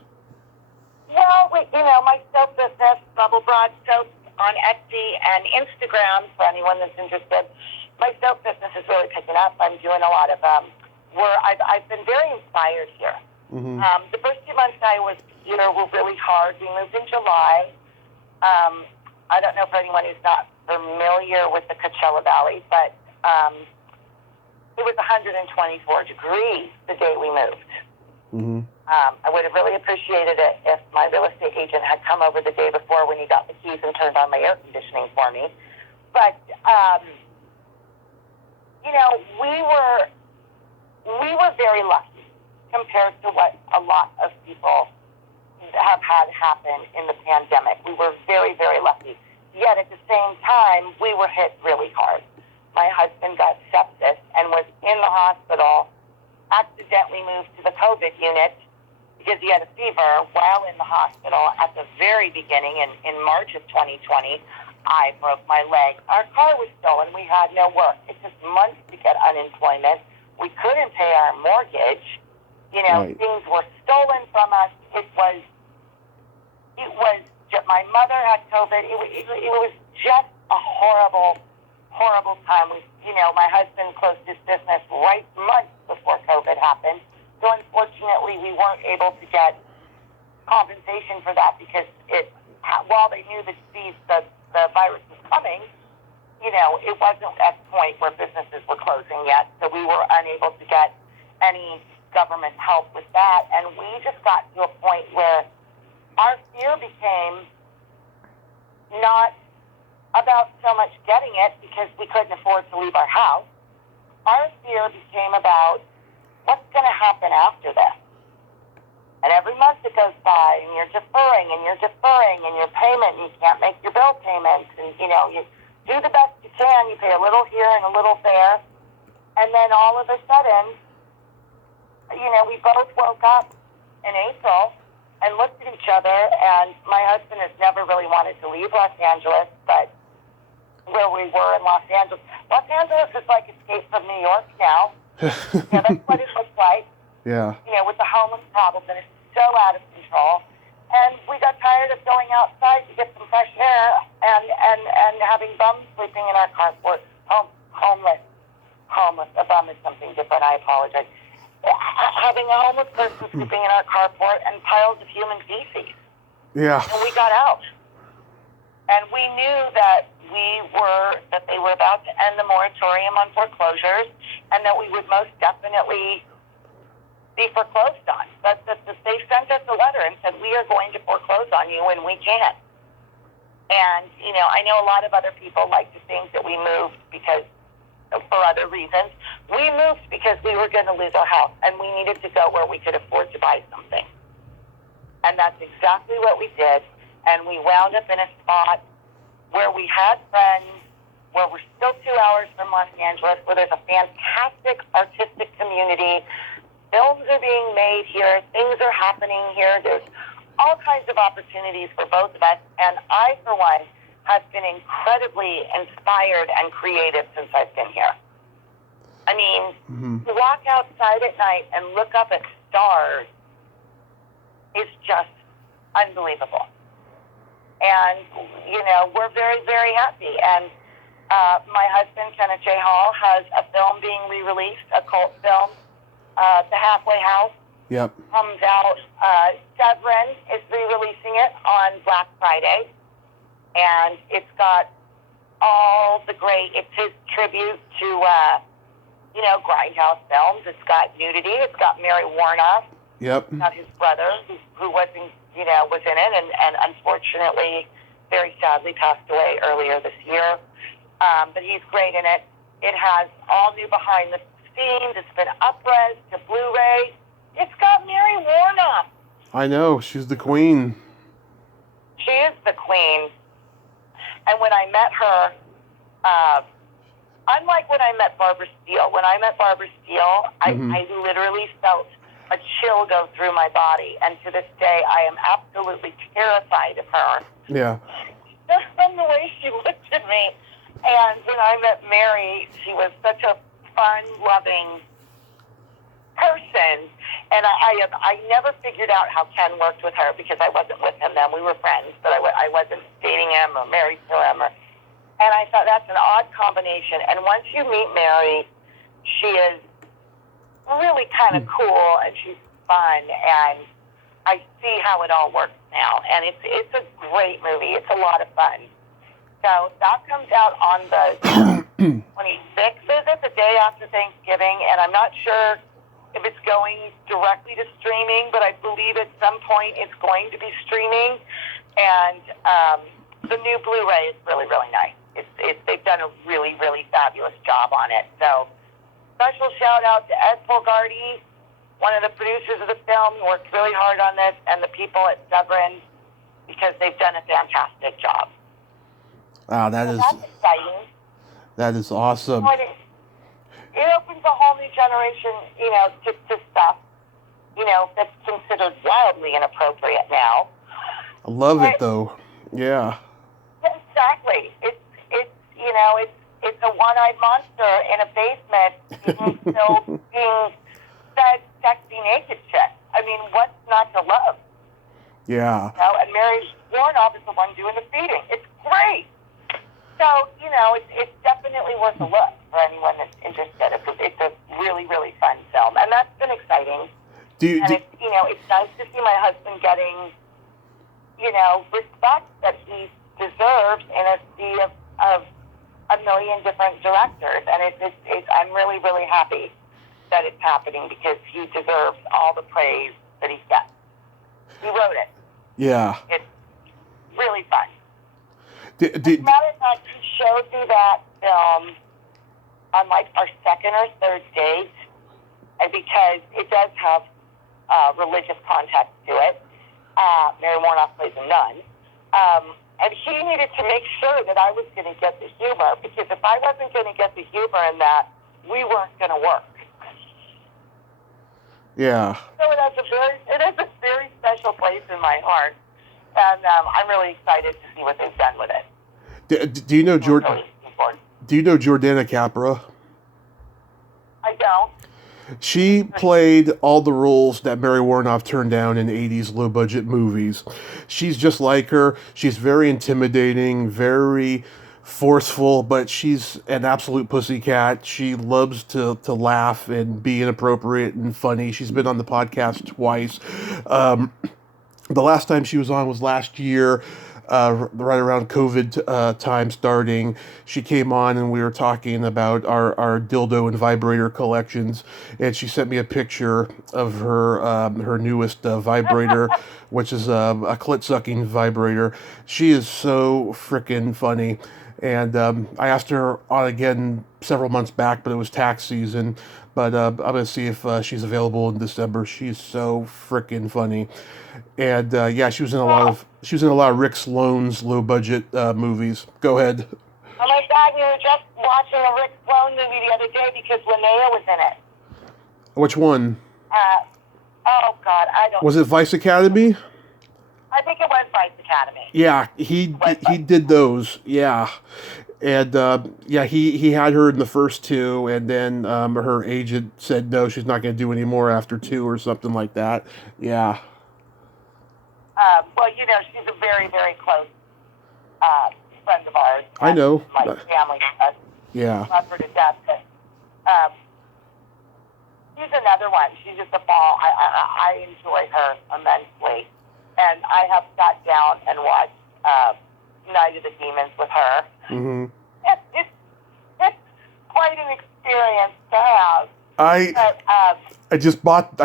Well, my soap business, Bubble Broad Soap on Etsy and Instagram, for anyone that's interested. My soap business is really picking up. I'm doing a lot of I've been very inspired here. Mm-hmm. The first 2 months I was here were really hard. We moved in July. I don't know for anyone who's not familiar with the Coachella Valley, but it was 124 degrees the day we moved. Mm-hmm. I would have really appreciated it if my real estate agent had come over the day before when he got the keys and turned on my air conditioning for me. But, we were very lucky compared to what a lot of people have had happen in the pandemic. We were very, very lucky. Yet at the same time, we were hit really hard. My husband got sepsis and was in the hospital, accidentally moved to the COVID unit because he had a fever while in the hospital at the very beginning in March of 2020. I broke my leg. Our car was stolen. We had no work. It took months to get unemployment. We couldn't pay our mortgage. Right. Things were stolen from us. It was just, my mother had COVID. It was just a horrible, horrible time. My husband closed his business right months before COVID happened. So unfortunately, we weren't able to get compensation for that because while they knew that the virus was coming, it wasn't at the point where businesses were closing yet. So we were unable to get any government help with that. And we just got to a point where our fear became not about so much getting it because we couldn't afford to leave our house. Our fear became about what's going to happen after this. And every month that goes by and you're deferring and your payment, and you can't make your bill payments, and you do the best you can, you pay a little here and a little there, and then all of a sudden, we both woke up in April and looked at each other, and my husband has never really wanted to leave Los Angeles, but where we were in Los Angeles is like Escape from New York now. That's what it looks like. Yeah. With the homeless problem that is so out of control. And we got tired of going outside to get some fresh air and having bums sleeping in our carport. Homeless. A bum is something different. I apologize. Having a homeless person sleeping in our carport and piles of human feces. Yeah. And we got out. And we knew that they were about to end the moratorium on foreclosures, and that we would most definitely be foreclosed on. But they sent us a letter and said, we are going to foreclose on you when we can. And, I know a lot of other people like to think that we moved for other reasons. We moved because we were going to lose our house, and we needed to go where we could afford to buy something. And that's exactly what we did. And we wound up in a spot where we had friends, where we're still 2 hours from Los Angeles, where there's a fantastic artistic community. Films are being made here. Things are happening here. There's all kinds of opportunities for both of us. And I, for one, have been incredibly inspired and creative since I've been here. I mean, to walk outside at night and look up at stars is just unbelievable. And, we're very, very happy. And my husband, Kenneth J. Hall, has a film being re-released, a cult film, The Halfway House. Yep. Comes out. Severin is re-releasing it on Black Friday. And it's got all the it's his tribute to, Grindhouse films. It's got nudity. It's got Mary Warnoff. Yep. It's got his brother, who was in it, and unfortunately, very sadly passed away earlier this year. But he's great in it. It has all new behind the scenes. It's been up-res to Blu-ray. It's got Mary Warnoff. I know. She's the queen. She is the queen. And when I met her, unlike when I met Barbara Steele, I literally felt a chill go through my body. And to this day, I am absolutely terrified of her. Yeah. Just from the way she looked at me. And when I met Mary, she was such a fun, loving person. And I never figured out how Ken worked with her because I wasn't with him then. We were friends, but I wasn't dating him or married to him. And I thought that's an odd combination. And once you meet Mary, she is really kind of cool and she's fun. And I see how it all works now. And it's a great movie. It's a lot of fun. So that comes out on the 26th, is it? The day after Thanksgiving. And I'm not sure if it's going directly to streaming, but I believe at some point it's going to be streaming. And the new Blu-ray is really, really nice. They've done a really, really fabulous job on it. So special shout out to Ed Polgardi, one of the producers of the film, who worked really hard on this, and the people at Severin, because they've done a fantastic job. Wow, that's exciting. That is awesome. It opens a whole new generation, to stuff, that's considered wildly inappropriate now. I love it though. Yeah. Exactly. It's a one-eyed monster in a basement still being fed sexy naked shit. I mean, what's not to love? Yeah. And Mary Warnoff is the one doing the feeding. It's great. So, it's definitely worth a look for anyone that's interested. It's a really, really fun film. And that's been exciting. It's nice to see my husband getting, respect that he deserves in a sea of a million different directors. And I'm really, really happy that it's happening because he deserves all the praise that he gets. He wrote it. Yeah. It's really fun. As a matter of fact, he showed me that film on like our second or third date, and because it does have religious context to it. Mary Warnoff plays a nun. And he needed to make sure that I was going to get the humor, because if I wasn't going to get the humor in that, we weren't going to work. Yeah. So it has a very special place in my heart, and I'm really excited to see what they've done with it. Do you know Jordana Capra? I don't. She played all the roles that Mary Warnoff turned down in 80s low-budget movies. She's just like her. She's very intimidating, very forceful, but she's an absolute pussycat. She loves to laugh and be inappropriate and funny. She's been on the podcast twice. The last time she was on was last year, right around COVID time starting. She came on and we were talking about our dildo and vibrator collections, and she sent me a picture of her newest vibrator, which is a clit-sucking vibrator. She is so freaking funny. And I asked her on again several months back, but it was tax season. But I'm gonna see if she's available in December. She's so freaking funny, and she was in a lot of Rick Sloan's low budget movies. Go ahead. Oh my God, we were just watching a Rick Sloan movie the other day because Linnea was in it. Which one? Oh God, I don't. Was it Vice Academy? I think it was Vice Academy. Yeah, he did those. Yeah. And he had her in the first two, and then her agent said no, she's not going to do any more after 2 or something like that. Yeah. Well, she's a very, very close friend of ours. I know. My family. Yeah. Love her to death. But, she's another one. She's just a ball. I enjoy her immensely, and I have sat down and watched Night of the Demons with her. Mm-hmm. It's quite an experience to have. I just bought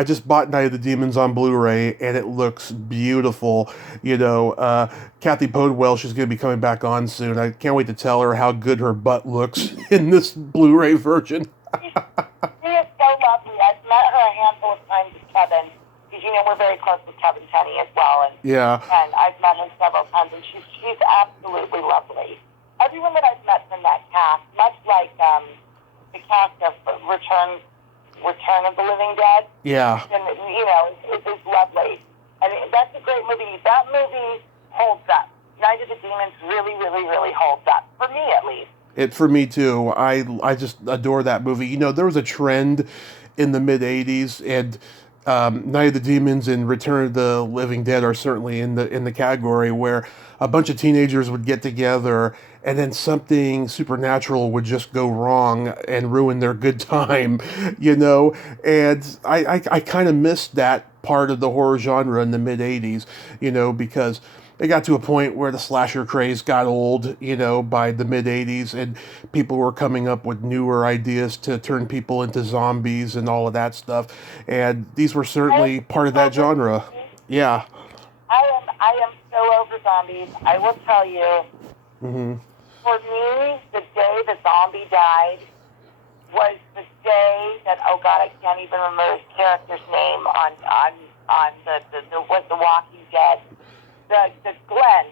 Night of the Demons on Blu-ray, and it looks beautiful. Kathy Podewell, she's going to be coming back on soon. I can't wait to tell her how good her butt looks in this Blu-ray version. She is so lovely. I've met her a handful of times with Kevin, because we're very close with Kevin Tenney as well, and I've met him several times, and she's absolutely lovely. Everyone that I've met from that cast, much like the cast of Return of the Living Dead. Yeah. And, it is lovely. And that's a great movie. That movie holds up. Night of the Demons really, really, really holds up. For me, at least. It for me too. I just adore that movie. You know, there was a trend in the mid '80s, and Night of the Demons and Return of the Living Dead are certainly in the category where a bunch of teenagers would get together, and then something supernatural would just go wrong and ruin their good time. You know, and I kind of missed that part of the horror genre in the mid '80s. You know, because it got to a point where the slasher craze got old, you know, by the mid 80s, and people were coming up with newer ideas to turn people into zombies and all of that stuff. And these were certainly part of that genre. Yeah. I am so over zombies. I will tell you, Hmm. for me, the day the zombie died was the day that, oh God, I can't even remember his character's name on the Walking Dead. The Glenn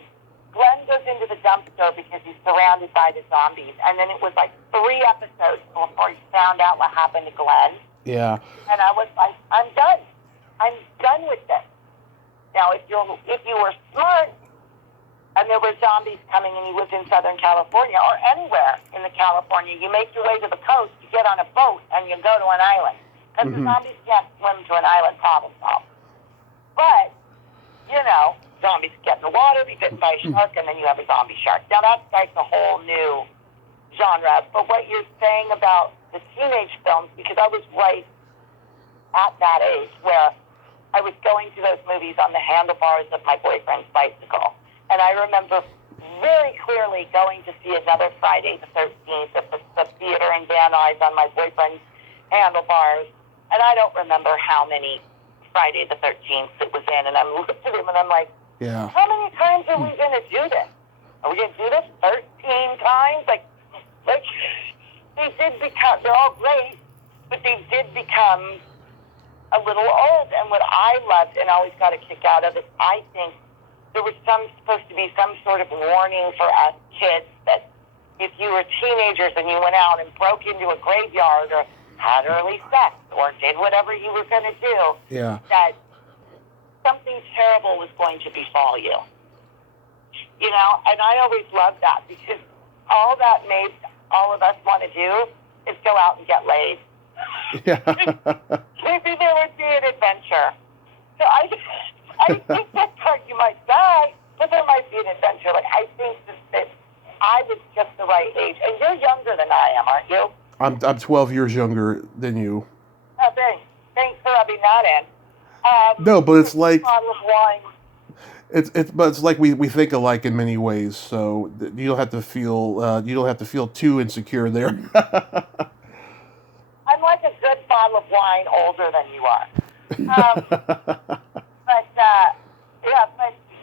goes into the dumpster because he's surrounded by the zombies, and then it was like 3 episodes before he found out what happened to Glenn. Yeah. And I was like, I'm done. I'm done with this. Now, if you were smart and there were zombies coming and you lived in Southern California or anywhere in the California, you make your way to the coast, you get on a boat, and you go to an island. Because the zombies can't swim to an island, problem solved. But, you know, zombies get in the water, be bitten by a shark, and then you have a zombie shark. Now, that's like a whole new genre. But what you're saying about the teenage films, because I was right at that age where I was going to those movies on the handlebars of my boyfriend's bicycle. And I remember very clearly going to see another Friday the 13th at the theater in Van Nuys on my boyfriend's handlebars. And I don't remember how many Friday the 13th it was in. And I'm looking at him and I'm like, Yeah. how many times are we going to do this? Are we going to do this 13 times? Like they did become, they're all great, but they did become a little old. And what I loved and always got a kick out of is I think there was supposed to be some sort of warning for us kids that if you were teenagers and you went out and broke into a graveyard or had early sex or did whatever you were going to do, Yeah. that something terrible was going to befall you. You know, and I always loved that because all that made all of us want to do is go out and get laid. Yeah. Maybe there would be an adventure. So I think that part you might die, but there might be an adventure. Like, I think that I was just the right age. And you're younger than I am, aren't you? I'm 12 years younger than you. Oh, thanks. Thanks for rubbing that in. No, but it's like bottle of wine. it's like we think alike in many ways. So you don't have to feel too insecure there. I'm like a good bottle of wine older than you are. But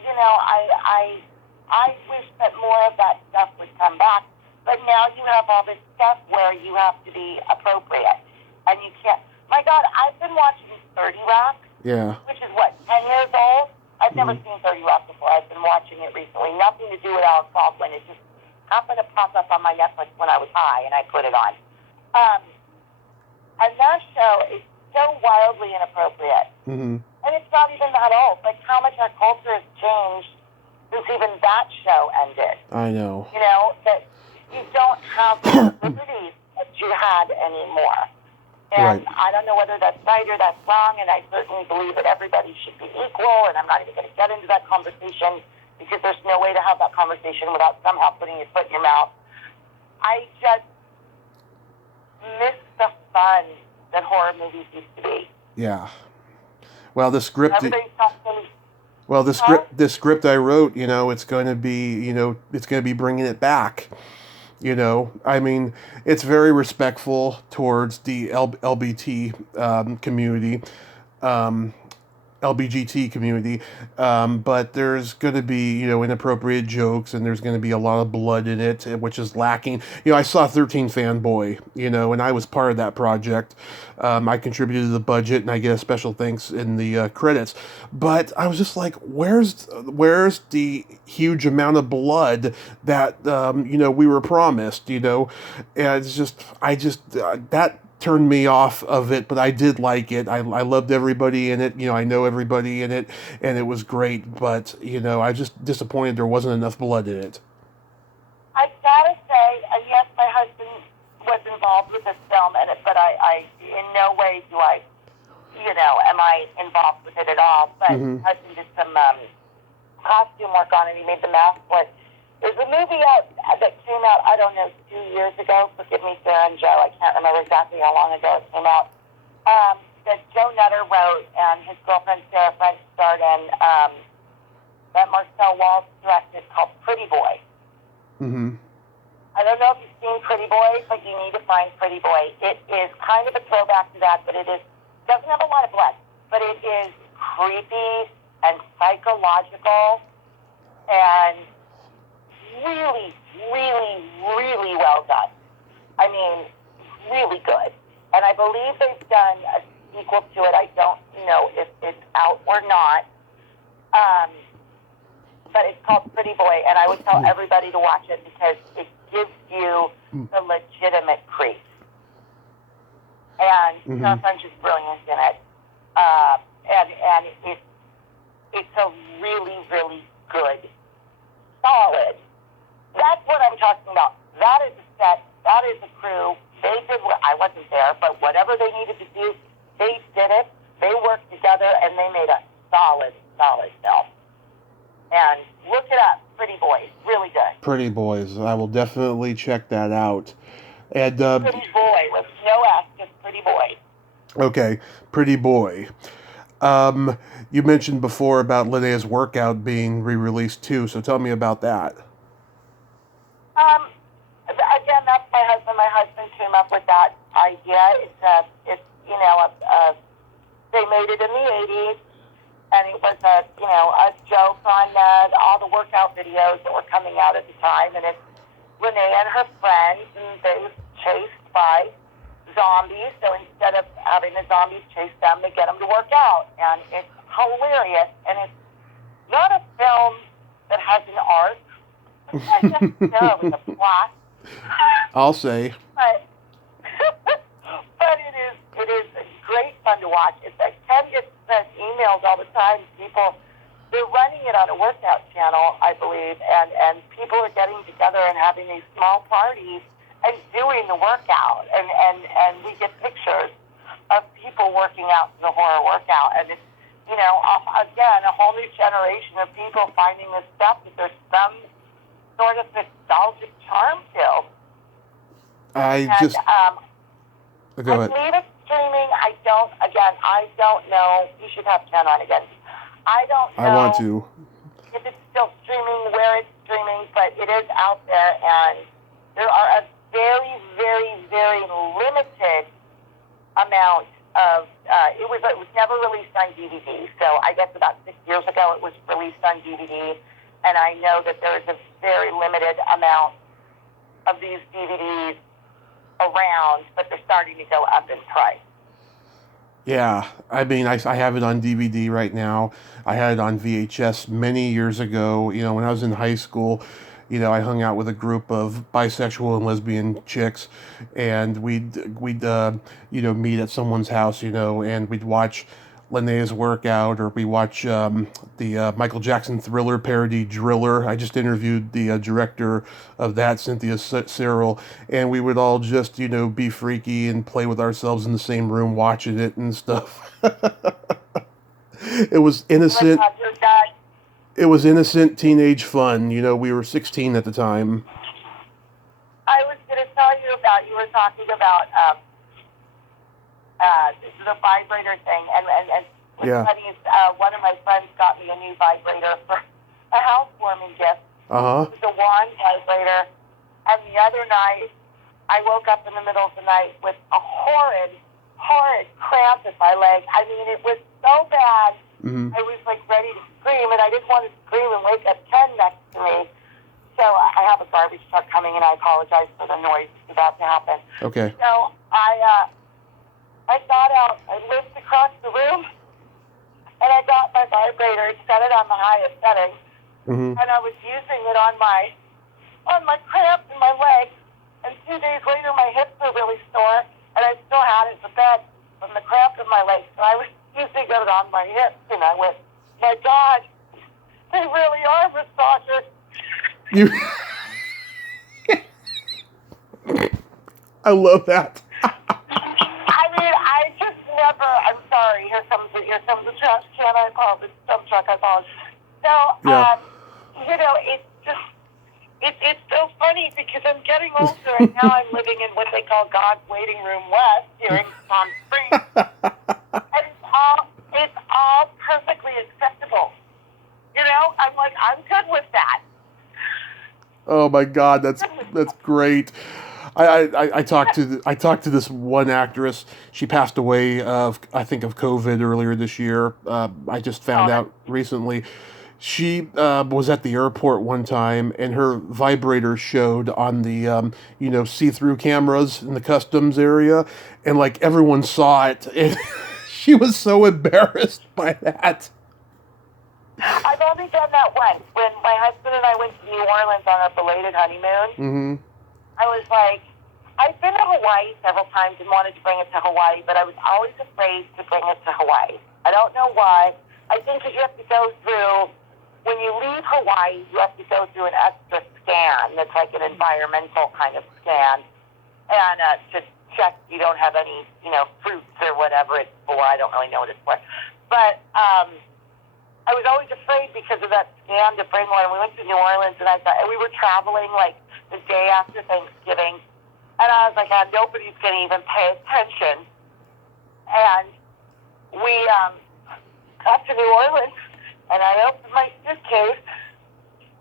you know, I wish that more of that stuff would come back. But now you have all this stuff where you have to be appropriate, and you can't. My God, I've been watching 30 Rock, Yeah. which is what, 10 years old. I've never seen 30 Rock before. I've been watching it recently. Nothing to do with Alex Baldwin. It just happened to pop up on my Netflix when I was high, and I put it on. And that show is so wildly inappropriate. Mm-hmm. And it's not even that old. Like, how much our culture has changed since even that show ended. I know. You know, that you don't have the liberties that you had anymore. And Right. I don't know whether that's right or that's wrong, and I certainly believe that everybody should be equal, and I'm not even going to get into that conversation because there's no way to have that conversation without somehow putting your foot in your mouth. I just miss the fun that horror movies used to be. Yeah. Well, the script. Everybody's talking. Well, the script I wrote, you know, it's going to be bringing it back. You know, I mean, it's very respectful towards the LBT community, LBGT community, but there's going to be, you know, inappropriate jokes, and there's going to be a lot of blood in it, which is lacking. You know, I saw 13 Fanboy, you know, and I was part of that project. I contributed to the budget, and I get a special thanks in the credits. But I was just like, where's the huge amount of blood that you know, we were promised, you know? And it's just, that turned me off of it, but I did like it. I loved everybody in it. You know, I know everybody in it, and it was great. But, you know, I was just disappointed there wasn't enough blood in it. I gotta say, yes, involved with this film, but I in no way do I, am I involved with it at all. But Mm-hmm. my husband did some costume work on it. He made the mask for it. There's a movie out that came out, I don't know, 2 years ago. Forgive me, Sarah and Joe. I can't remember exactly how long ago it came out. That Joe Nutter wrote, and his girlfriend Sarah French starred in, that Marcel Walsh directed, called Pretty Boy. Mm-hmm. I don't know if you've seen Pretty Boy, but you need to find Pretty Boy. It is kind of a throwback to that, but doesn't have a lot of blood, but it is creepy and psychological and really, really, really well done. I mean, really good. And I believe they've done a sequel to it. I don't know if it's out or not. But it's called Pretty Boy, and I would tell everybody to watch it because it gives you the legitimate creep. And Sarah French is brilliant in it. And it's a really, really good, solid. That's what I'm talking about. That is a set. That is a crew. They did what I wasn't there, but whatever they needed to do, they did it. They worked together, and they made a solid, solid film. And look it up, Pretty Boys, really good. Pretty Boys. I will definitely check that out. And Pretty Boy with no S, just Pretty Boy. okay, Pretty Boy. You mentioned before about Linnea's Workout being re-released too, so tell me about that. Again, that's my husband. My husband came up with that idea. They made it in the 80s, and it was a joke on all the workout videos that were coming out at the time, and it's Linnea and her friends, and they were chased by zombies, so instead of having the zombies chase them, they get them to work out, and it's hilarious, and it's not a film that has an arc. I guess no, it's a plot. I'll say. But it is great fun to watch. I can get sent emails all the time. They're running it on a workout channel, I believe, and people are getting together and having these small parties and doing the workout. And we get pictures of people working out the horror workout. And it's, again, a whole new generation of people finding this stuff that there's some sort of nostalgic charm to. Go I ahead. believe it's streaming. I don't know. You should have Ken on again. I don't know. I want to. If it's still streaming, where it's streaming, but it is out there, and there are a very, very, very limited amount of. It was never released on DVD. So I guess about 6 years ago it was released on DVD, and I know that there is a very limited amount of these DVDs around, but they're starting to go up in price. Yeah, I mean, I have it on DVD right now. I had it on VHS many years ago. When I was in high school, I hung out with a group of bisexual and lesbian chicks, and we'd meet at someone's house, and we'd watch Linnea's Workout, or we watch the Michael Jackson Thriller parody Driller. I just interviewed the director of that, Cynthia Cyril, and we would all just, be freaky and play with ourselves in the same room watching it and stuff. It was innocent. It was innocent teenage fun. We were 16 at the time. I was going to tell you you were talking about the vibrator thing, and what's funny is one of my friends got me a new vibrator for a housewarming gift. Uh-huh. It was a wand vibrator, and the other night I woke up in the middle of the night with a horrid cramp in my leg. I mean, it was so bad. Mm-hmm. I was ready to scream, and I didn't want to scream and wake up Ken next to me. So I have a garbage truck coming, and I apologize for the noise that's about to happen. Okay. So I got out, I lived across the room, and I got my vibrator and set it on the highest setting, and I was using it on my cramp in my leg, and 2 days later my hips were really sore, and I still had it in the bed from the cramp in my leg, so I was using it on my hips, and I went, my God, they really are massagers. I love that. I mean, I just never. I'm sorry. Here comes the trash can. I apologize. Dump truck. I apologize. So, Yeah. it's just it's so funny because I'm getting older and now I'm living in what they call God's waiting room west here in Palm Springs, and it's all perfectly acceptable. I'm like, I'm good with that. Oh my God, that's great. I talked to this one actress. She passed away of of COVID earlier this year. I just found out recently. She was at the airport one time, and her vibrator showed on the see-through cameras in the customs area, and like everyone saw it, and she was so embarrassed by that. I've only done that once. When my husband and I went to New Orleans on a belated honeymoon, I was like, I've been to Hawaii several times and wanted to bring it to Hawaii, but I was always afraid to bring it to Hawaii. I don't know why. I think because you have to go through, when you leave Hawaii, you have to go through an extra scan that's like an environmental kind of scan, and to check you don't have any, fruits or whatever it's for. I don't really know what it's for. But I was always afraid because of that scan to bring one. We went to New Orleans, and and we were traveling like the day after Thanksgiving, and I was like, nobody's going to even pay attention. And we got to New Orleans, and I opened my suitcase,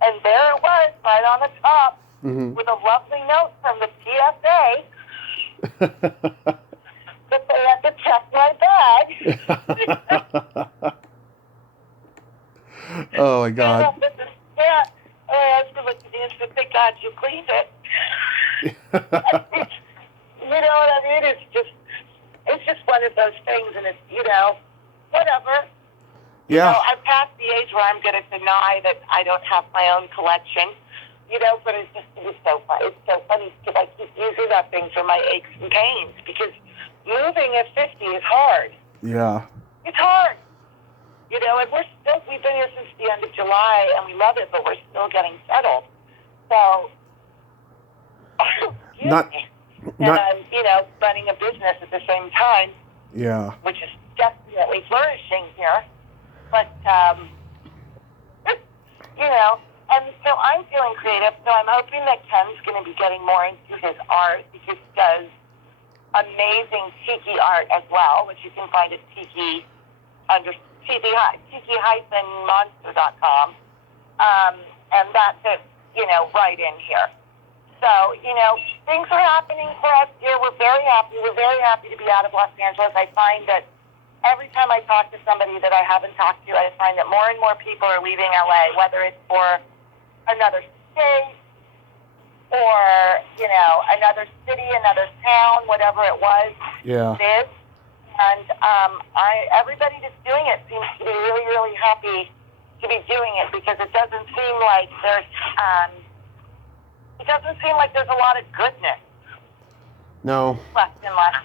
and there it was, right on the top, with a lovely note from the TSA that they had to check my bag. Oh my God. Yeah, I looked at the instrument, thank God you cleaned it. You know what I mean? It's just one of those things, and it's, whatever. Yeah. I'm past the age where I'm going to deny that I don't have my own collection, but it's so funny. It's so funny because I keep using that thing for my aches and pains, because moving at 50 is hard. Yeah. It's hard. And we've been here since the end of July, and we love it, but we're still getting settled. So, and I'm, running a business at the same time. Yeah. Which is definitely flourishing here. But, and so I'm feeling creative, so I'm hoping that Ken's going to be getting more into his art, because he does amazing tiki art as well, which you can find at tiki-monster.com. And that's it, right in here. So, things are happening for us here. We're very happy. We're very happy to be out of Los Angeles. I find that every time I talk to somebody that I haven't talked to, I find that more and more people are leaving LA, whether it's for another state or, another city, another town, whatever it was. Yeah. It is. And everybody that's doing it seems to be really, really happy to be doing it, because it doesn't seem like there's a lot of goodness. No. Left in Los Angeles.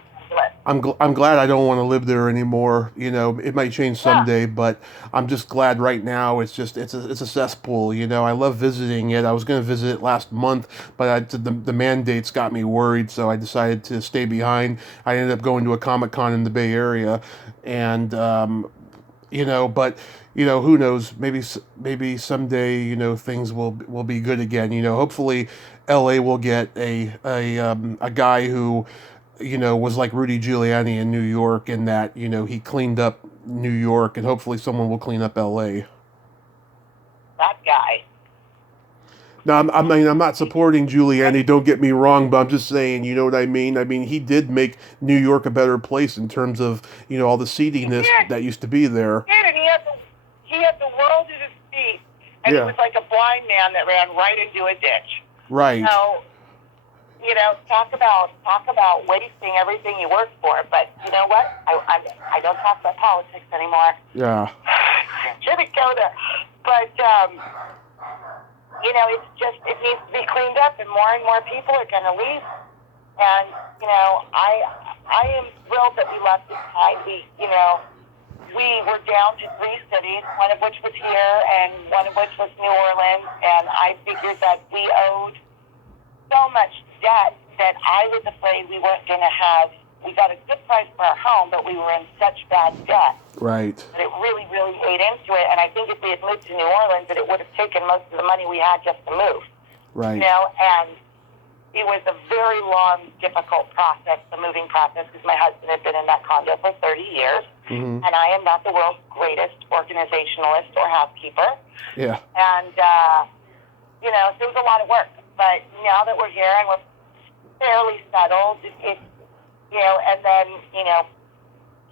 I'm glad I don't want to live there anymore. It might change someday, but I'm just glad right now it's a cesspool. I love visiting it. I was going to visit it last month, but the mandates got me worried, so I decided to stay behind. I ended up going to a Comic-Con in the Bay Area, and but who knows? Maybe someday things will be good again. Hopefully, LA will get a guy who was like Rudy Giuliani in New York, in that, he cleaned up New York, and hopefully someone will clean up LA. That guy. Now, I'm not supporting Giuliani, don't get me wrong, but I'm just saying, you know what I mean? I mean, he did make New York a better place in terms of, all the seediness that used to be there. He did, and he had the world at his feet, and he was like a blind man that ran right into a ditch. Right. So, talk about wasting everything you worked for. But you know what? I don't talk about politics anymore. Yeah. Shouldn't go there. But it needs to be cleaned up, and more people are going to leave. And I am thrilled that we left this time. We were down to 3 cities, one of which was here, and one of which was New Orleans. And I figured that we owed so much debt that I was afraid we weren't going to have. We got a good price for our home, but we were in such bad debt. Right. That it really, really ate into it. And I think if we had moved to New Orleans, that it would have taken most of the money we had just to move. Right. You know, and it was a very long, difficult process, the moving process, because my husband had been in that condo for 30 years. Mm-hmm. And I am not the world's greatest organizationalist or housekeeper. Yeah. And, you know, so it was a lot of work. But now that we're here and we're fairly settled, it's, you know, and then, you know,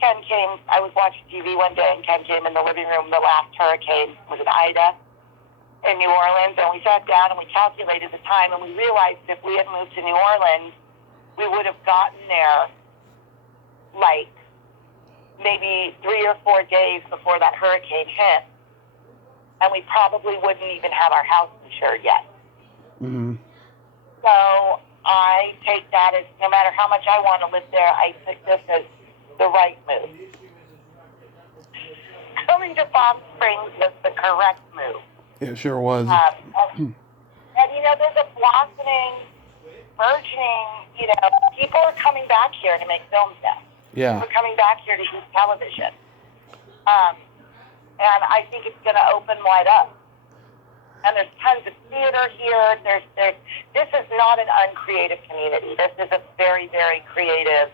Ken came, I was watching TV one day, and Ken came in the living room. The last hurricane was an Ida in New Orleans, and we sat down and we calculated the time, and we realized if we had moved to New Orleans, we would have gotten there like maybe 3 or 4 days before that hurricane hit, and we probably wouldn't even have our house insured yet. Mm-hmm. So I take that as, no matter how much I want to live there, I take this as the right move. Coming to Palm Springs was the correct move. It sure was. And, you know, there's a blossoming, burgeoning, you know, people are coming back here to make films now. Yeah. We're coming back here to use television. And I think it's going to open wide up. And there's tons of theater here. This is not an uncreative community. This is a very, very creative,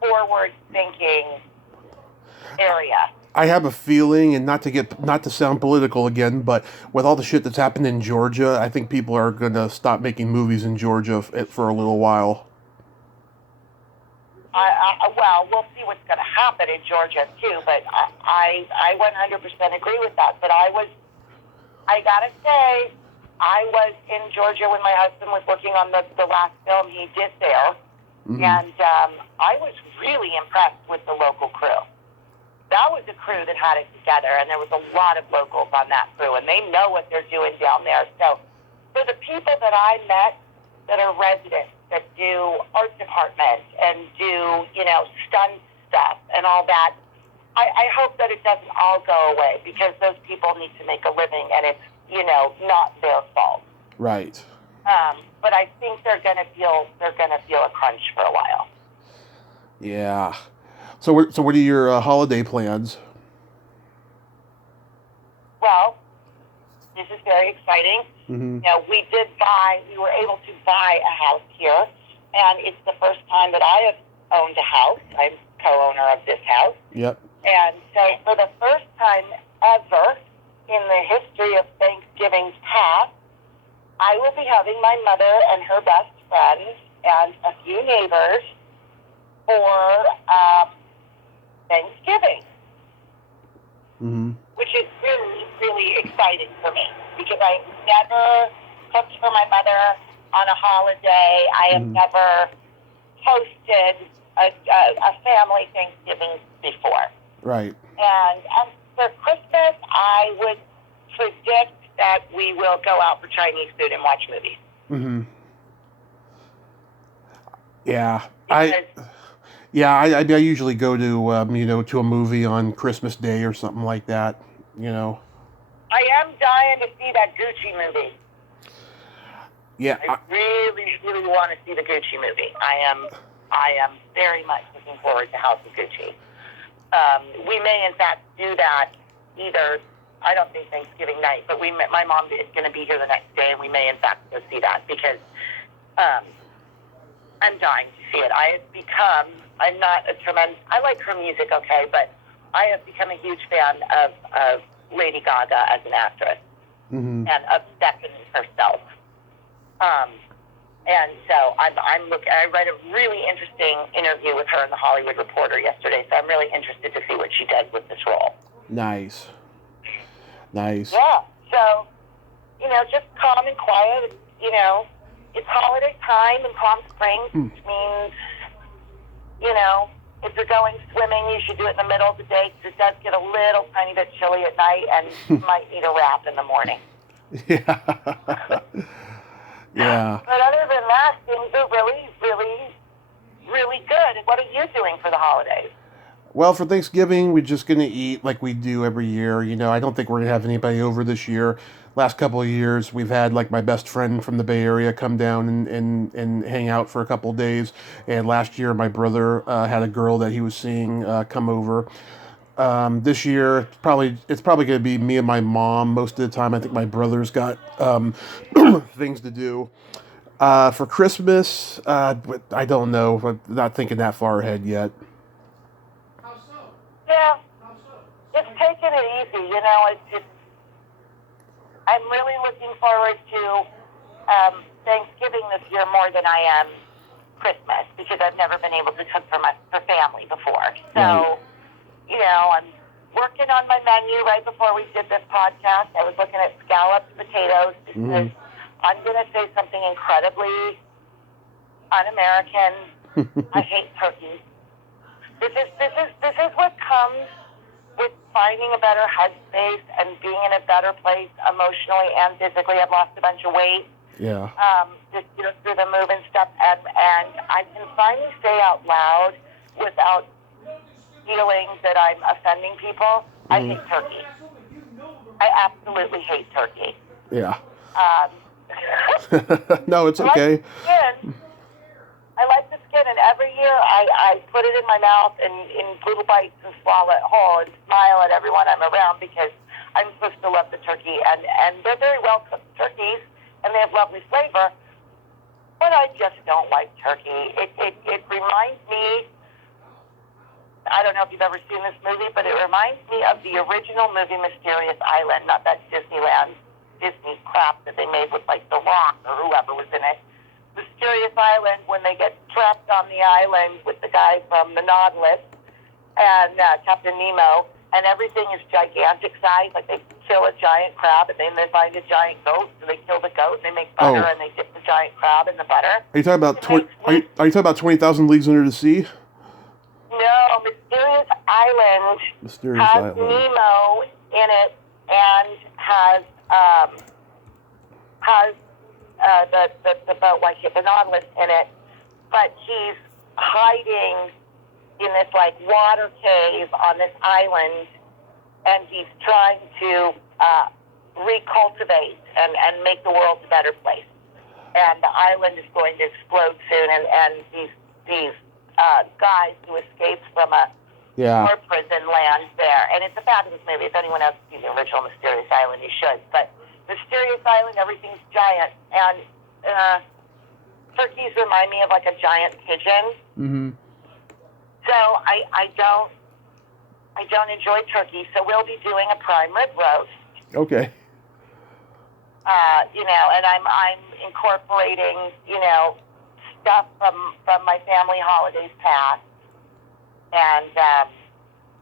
forward-thinking area. I have a feeling, and not to sound political again, but with all the shit that's happened in Georgia, I think people are going to stop making movies in Georgia for a little while. Well, we'll see what's going to happen in Georgia too. But I 100% agree with that. But I gotta say, I was in Georgia when my husband was working on the last film he did there, mm-hmm. and I was really impressed with the local crew. That was a crew that had it together, and there was a lot of locals on that crew, and they know what they're doing down there. So for the people that I met that are residents, that do art department and do, you know, stunt stuff and all that, I hope that it doesn't all go away, because those people need to make a living, and it's, you know, not their fault. Right. But I think they're gonna feel a crunch for a while. Yeah. So what are your holiday plans? Well, this is very exciting. Mm-hmm. You know, we were able to buy a house here, and it's the first time that I have owned a house. I'm co-owner of this house. Yep. And so for the first time ever in the history of Thanksgiving's past, I will be having my mother and her best friends and a few neighbors for Thanksgiving, mm-hmm. which is really, really exciting for me, because I never cooked for my mother on a holiday. I have never hosted a family Thanksgiving before. Right. And for Christmas, I would predict that we will go out for Chinese food and watch movies. Mm-hmm. Yeah. I usually go to, to a movie on Christmas Day or something like that, you know. I am dying to see that Gucci movie. Yeah. I really, really want to see the Gucci movie. I am very much looking forward to House of Gucci. We may, in fact, do that either, I don't think Thanksgiving night, but my mom is going to be here the next day, and we may, in fact, go see that, because I'm dying to see it. I like her music, okay, but I have become a huge fan of Lady Gaga as an actress, mm-hmm. and of Stephanie herself. And so I read a really interesting interview with her in the Hollywood Reporter yesterday, so I'm really interested to see what she does with this role. Nice. Yeah, so, just calm and quiet. It's holiday time in Palm Springs, which means, if you're going swimming, you should do it in the middle of the day, because it does get a little tiny bit chilly at night, and you might need a wrap in the morning. Yeah. Yeah. But other than that, things are really, really, really good. And what are you doing for the holidays? Well, for Thanksgiving, we're just going to eat like we do every year. I don't think we're going to have anybody over this year. Last couple of years, we've had like my best friend from the Bay Area come down and hang out for a couple of days. And last year, my brother had a girl that he was seeing come over. This year, it's probably going to be me and my mom most of the time. I think my brother's got things to do. For Christmas, but I don't know. I'm not thinking that far ahead yet. Yeah, just taking it easy. I'm really looking forward to Thanksgiving this year more than I am Christmas because I've never been able to cook for family before. So, Right. I'm working on my menu right before we did this podcast. I was looking at scalloped potatoes because I'm going to say something incredibly un-American. I hate turkey. This is what comes with finding a better headspace and being in a better place emotionally and physically. I've lost a bunch of weight. Yeah. Just through the move and stuff, and I can finally say out loud without feeling that I'm offending people. I hate turkey. I absolutely hate turkey. Yeah. Um, No, it's okay. I like the skin, and every year I put it in my mouth and in little bites and swallow it whole and smile at everyone I'm around because I'm supposed to love the turkey, and they're very well cooked turkeys, and they have lovely flavor. But I just don't like turkey. It reminds me. I don't know if you've ever seen this movie, but it reminds me of the original movie Mysterious Island, not that Disney crap that they made with like The Rock or whoever was in it. Mysterious Island, when they get trapped on the island with the guy from the Nautilus and Captain Nemo, and everything is gigantic size. Like they kill a giant crab and then they find a giant goat, so they kill the goat and they make butter and they dip the giant crab in the butter. Are you talking about are you talking about 20,000 Leagues Under the Sea? No, Mysterious Island has Nemo in it and has the boat like the Nautilus in it, but he's hiding in this like water cave on this island, and he's trying to recultivate and make the world a better place. And the island is going to explode soon, and these guys who escaped from a war prison land there. And it's a fabulous movie. If anyone else has seen the original Mysterious Island, you should. But Mysterious Island, everything's giant. And turkeys remind me of like a giant pigeon. Mm-hmm. So I don't enjoy turkey. So we'll be doing a prime rib roast. Okay. And I'm incorporating, stuff from my family holidays past, and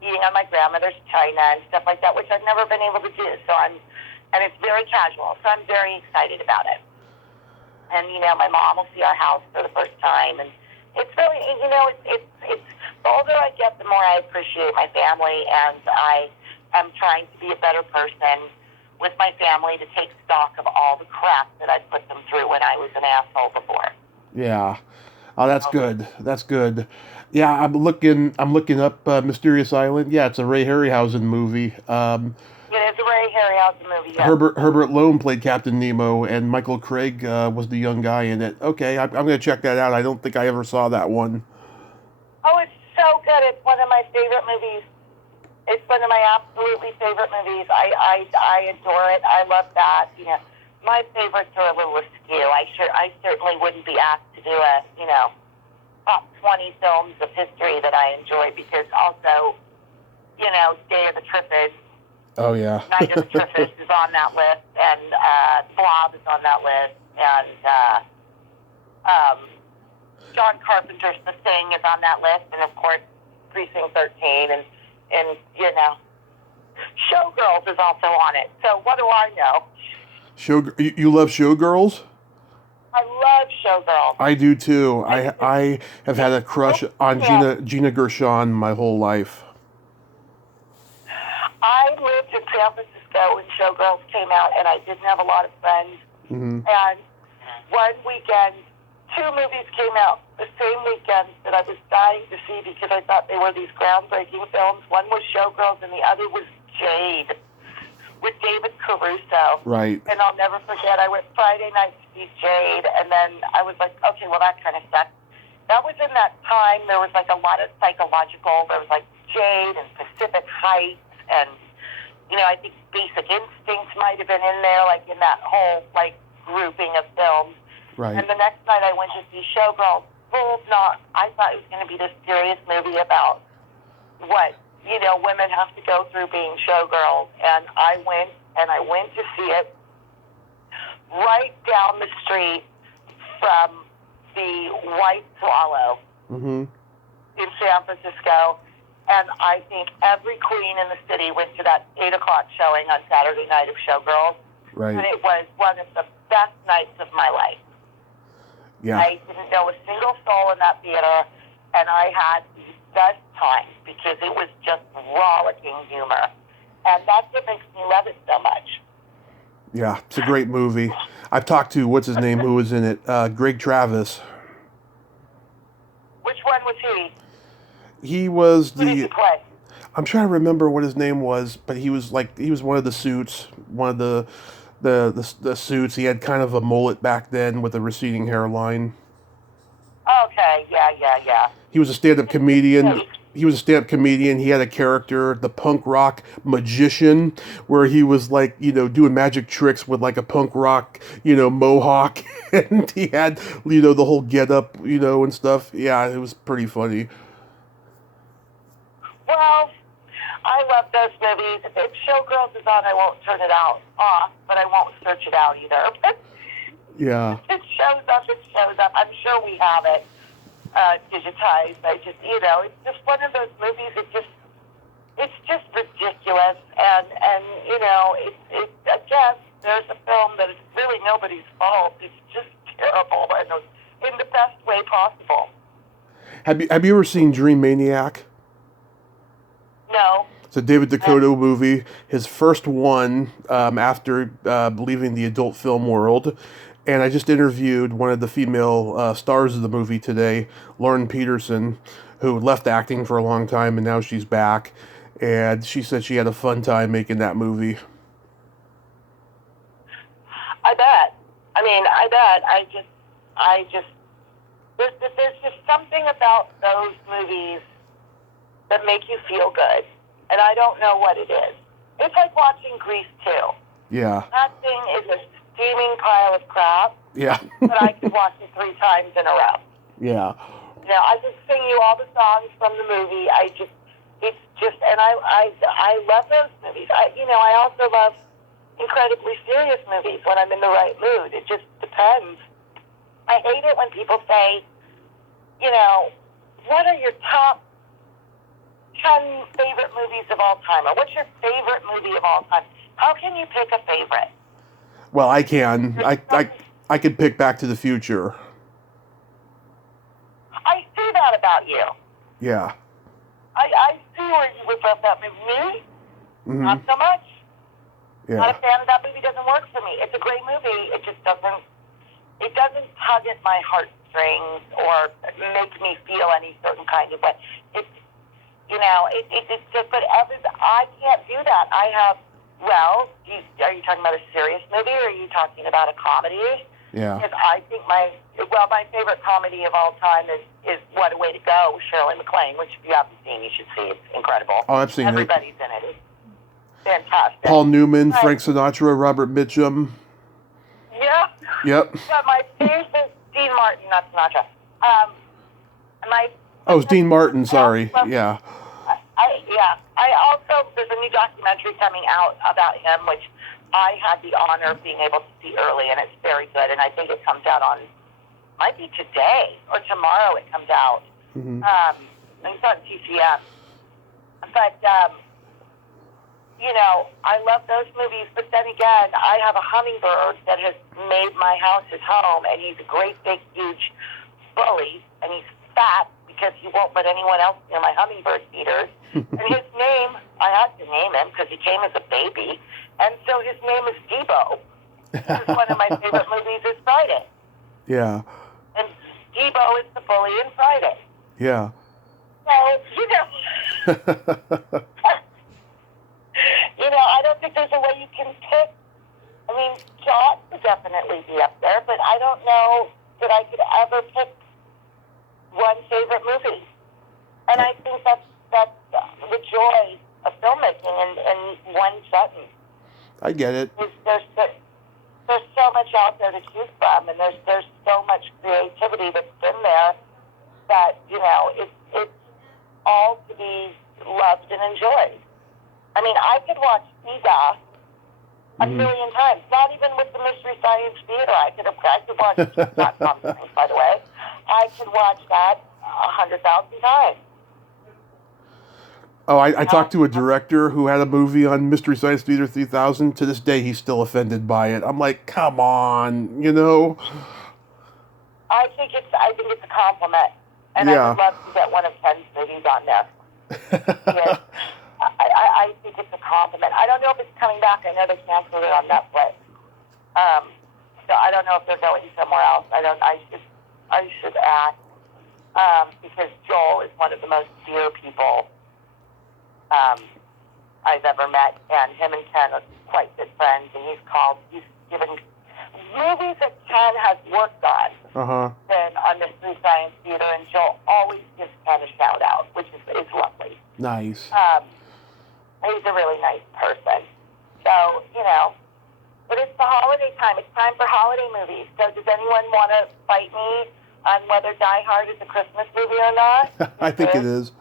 eating on my grandmother's china and stuff like that, which I've never been able to do. And it's very casual, so I'm very excited about it. And my mom will see our house for the first time, and it's really, it's the older I get, the more I appreciate my family, and I am trying to be a better person with my family to take stock of all the crap that I put them through when I was an asshole before. Yeah. Oh, that's good. That's good. Yeah, I'm looking up Mysterious Island. Yeah, it's a Ray Harryhausen movie. It is a Ray Harryhausen movie. Yeah. Herbert Lone played Captain Nemo, and Michael Craig was the young guy in it. Okay, I'm going to check that out. I don't think I ever saw that one. Oh, it's so good. It's one of my favorite movies. It's one of my absolutely favorite movies. I adore it. I love that. My favorites are a little askew. I certainly wouldn't be asked to do a top 20 films of history that I enjoy, because also Day of the Triffids. Oh yeah. Night of the Triffids is on that list, and Blob is on that list, and John Carpenter's The Thing is on that list, and of course Precinct 13, and Showgirls is also on it. So what do I know? You love Showgirls? I love Showgirls. I do too. I have had a crush on Gina Gershon my whole life. I lived in San Francisco when Showgirls came out, and I didn't have a lot of friends. Mm-hmm. And one weekend, two movies came out the same weekend that I was dying to see because I thought they were these groundbreaking films. One was Showgirls and the other was Jade with David Caruso. Right. And I'll never forget, I went Friday night to see Jade, and then I was like, okay, well, that kind of sucks. That was in that time, there was like a lot of psychological, there was like Jade and Pacific Heights, and, you know, I think Basic Instinct might have been in there, like in that whole, like, grouping of films. Right. And the next night I went to see Showgirls. I thought it was going to be this serious movie about what, you know, women have to go through being showgirls. And I went to see it right down the street from the White Swallow in San Francisco. And I think every queen in the city went to that 8 o'clock showing on Saturday night of Showgirls. Right. And it was one of the best nights of my life. Yeah. I didn't know a single soul in that theater, and I had the best time because it was just rollicking humor. And that's what makes me love it so much. Yeah, it's a great movie. I've talked to, what's his name, who was in it? Greg Travis. Which one was he? He was Who did he play? I'm trying to remember what his name was, but he was one of the suits, one of the suits. He had kind of a mullet back then with a receding hairline. Okay, yeah. He was a stand-up comedian. He had a character, the punk rock magician, where he was like, you know, doing magic tricks with like a punk rock, you know, mohawk, and he had, you know, the whole get up, you know, and stuff. Yeah, it was pretty funny. Well, I love those movies. If Showgirls is on, I won't turn it off, but I won't search it out either. Yeah. It shows up. I'm sure we have it digitized. You know, it's just one of those movies. It's just ridiculous, and you know, again, there's a film that is really nobody's fault. It's just terrible, and in the best way possible. Have you ever seen Dream Maniac? No. It's a David Duchow movie, his first one after leaving the adult film world. And I just interviewed one of the female stars of the movie today, Lauren Peterson, who left acting for a long time and now she's back. And she said she had a fun time making that movie. I bet. There's just something about those movies that make you feel good. And I don't know what it is. It's like watching Grease 2. Yeah. That thing is a steaming pile of crap. Yeah. But I could watch it 3 times in a row. Yeah. You know, I could sing you all the songs from the movie. And I love those movies. I also love incredibly serious movies when I'm in the right mood. It just depends. I hate it when people say, you know, what are your top 10 favorite movies of all time? Or what's your favorite movie of all time? How can you pick a favorite? Well, I can. I could pick Back to the Future. I see that about you. Yeah. I see where you would love that movie. Me? Mm-hmm. Not so much. Yeah. Not a fan of that movie. Doesn't work for me. It's a great movie. It just doesn't tug at my heartstrings or make me feel any certain kind of way. It's just, but I can't do that. Are you talking about a serious movie or are you talking about a comedy? Yeah. Because I think my favorite comedy of all time is What a Way to Go with Shirley MacLaine, which if you haven't seen, you should see. It's incredible. Oh, I've seen Everybody's in it. It's fantastic. Paul Newman, Frank Sinatra, Robert Mitchum. Yeah. Yep. But my favorite, Dean Martin, not Sinatra. It's Dean Martin, sorry. Yeah. I also, there's a new documentary coming out about him, which I had the honor of being able to see early, and it's very good, and I think it comes out might be today or tomorrow it comes out. Mm-hmm. And it's on TCM. But, I love those movies, but then again, I have a hummingbird that has made my house his home, and he's a great, big, huge bully, and he's fat because he won't let anyone else near my hummingbird feeders. And his name, I had to name him because he came as a baby, and so his name is Debo. This is one of my favorite movies is Friday. Yeah. And Debo is the bully in Friday. Yeah. So, I don't think there's a way you can pick. I mean, Jaws would definitely be up there, but I don't know that I could ever pick one favorite movie. And I think that's the joy of filmmaking in one sentence. I get it. There's so much out there to choose from, and there's so much creativity that's been there that, it's all to be loved and enjoyed. I mean, I could watch Ida a million times, not even with the Mystery Science Theater. I could watch not Thomas, by the way. I could watch that 100,000 times. Oh, I talked to a director who had a movie on Mystery Science Theater 3000. To this day, he's still offended by it. I'm like, come on, I think it's a compliment, and I would love to get one of Ken's movies on there. Yes. I think it's a compliment. I don't know if it's coming back. I know they canceled it on Netflix. So I don't know if they're going somewhere else. I should ask, because Joel is one of the most dear people I've ever met, and him and Ken are quite good friends, and he's given movies that Ken has worked on, then on Mystery Science Theater, and Joel always gives Ken a shout out, which is lovely. Nice. He's a really nice person. So, but it's the holiday time. It's time for holiday movies. So does anyone want to fight me on whether Die Hard is a Christmas movie or not? I think it is.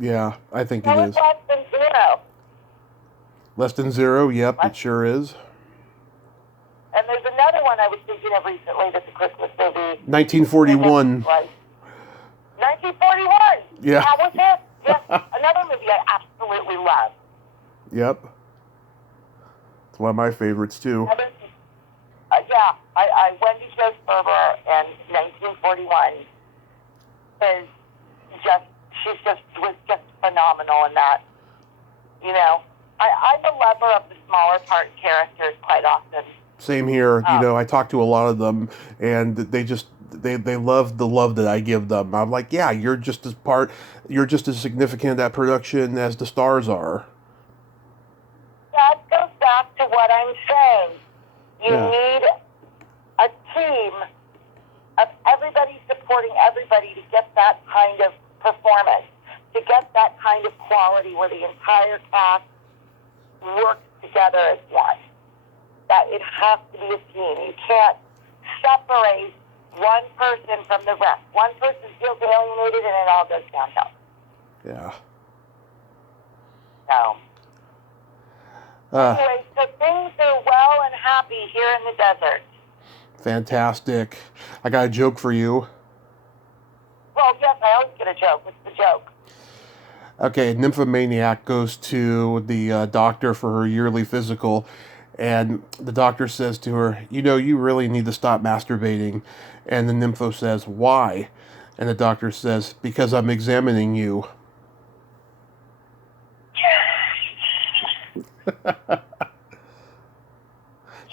Yeah, I think it is. Less Than Zero. Less Than Zero, yep, it sure is. And there's another one I was thinking of recently that's a Christmas movie. 1941. 1941. Yeah. How was it? Yes, another movie I absolutely love. Yep. It's one of my favorites, too. Wendy Jo Sperber in 1941 was just phenomenal in that. I'm a lover of the smaller part characters quite often. Same here. I talk to a lot of them, and they love the love that I give them. I'm like, yeah, you're just as significant in that production as the stars are. That goes back to what I'm saying. You need a team of everybody supporting everybody to get that kind of performance, to get that kind of quality where the entire cast works together as one. That it has to be a team. You can't separate one person from the rest. One person feels alienated and it all goes downhill. Yeah. So. Anyway, so things are well and happy here in the desert. Fantastic. I got a joke for you. Well, yes, I always get a joke. What's the joke? Okay, a nymphomaniac goes to the doctor for her yearly physical, and the doctor says to her, you really need to stop masturbating. And the nympho says, why? And the doctor says, because I'm examining you.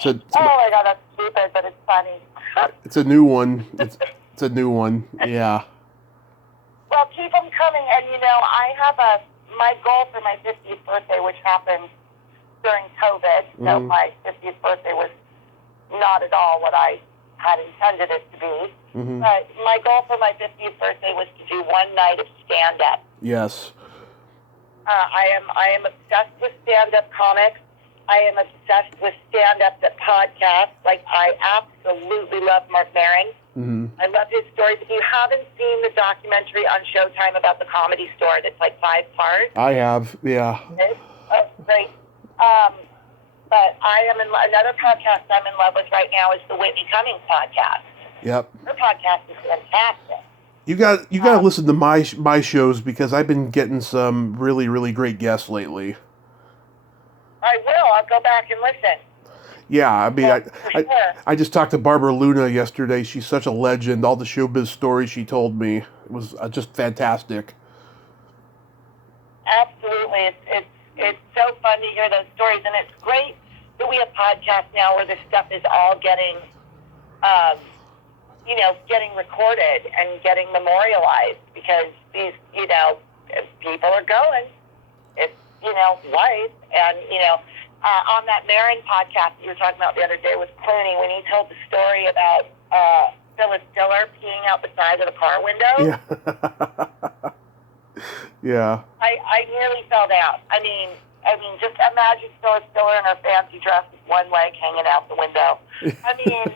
Oh my God, that's stupid, but it's funny. It's a new one. It's a new one, yeah. Well, keep them coming, and I have my goal for my 50th birthday, which happened during COVID, so my 50th birthday was not at all what I had intended it to be. But my goal for my 50th birthday was to do one night of stand-up. Yes. I am obsessed with stand-up comics. I am obsessed with stand-up podcasts. Like, I absolutely love Mark Maron. I love his stories. If you haven't seen the documentary on Showtime about the Comedy Store, that's like 5 parts. I have, yeah. Oh, great. But I am another podcast I'm in love with right now is the Whitney Cummings podcast. Yep. Her podcast is fantastic. You got to listen to my shows because I've been getting some really, really great guests lately. I will. I'll go back and listen. Yeah, I mean, sure. I just talked to Barbara Luna yesterday. She's such a legend. All the showbiz stories she told me was just fantastic. Absolutely. It's so fun to hear those stories, and it's great that we have podcasts now where this stuff is all getting getting recorded and getting memorialized because these, people are going. It's, life. And, on that Marin podcast that you were talking about the other day with Clooney, when he told the story about Phyllis Diller peeing out the side of the car window. Yeah. Yeah. I nearly fell down. I mean, just imagine Phyllis Diller in her fancy dress with one leg hanging out the window. I mean,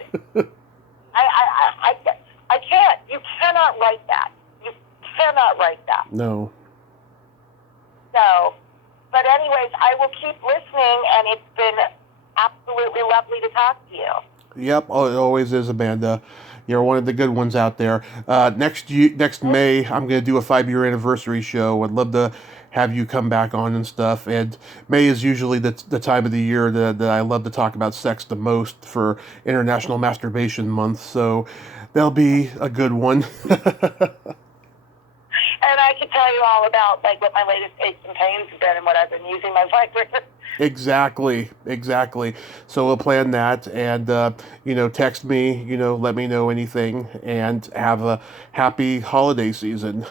I can't. You cannot write that. You cannot write that. No. So, but anyways, I will keep listening, and it's been absolutely lovely to talk to you. Yep, oh, it always is, Amanda. You're one of the good ones out there. Next May, I'm going to do a 5-year anniversary show. I'd love to have you come back on and stuff. And May is usually the time of the year that I love to talk about sex the most for International Masturbation Month. So that'll be a good one. And I can tell you all about what my latest aches and pains have been and what I've been using my vibrator. Exactly. So we'll plan that, and text me, let me know anything, and have a happy holiday season.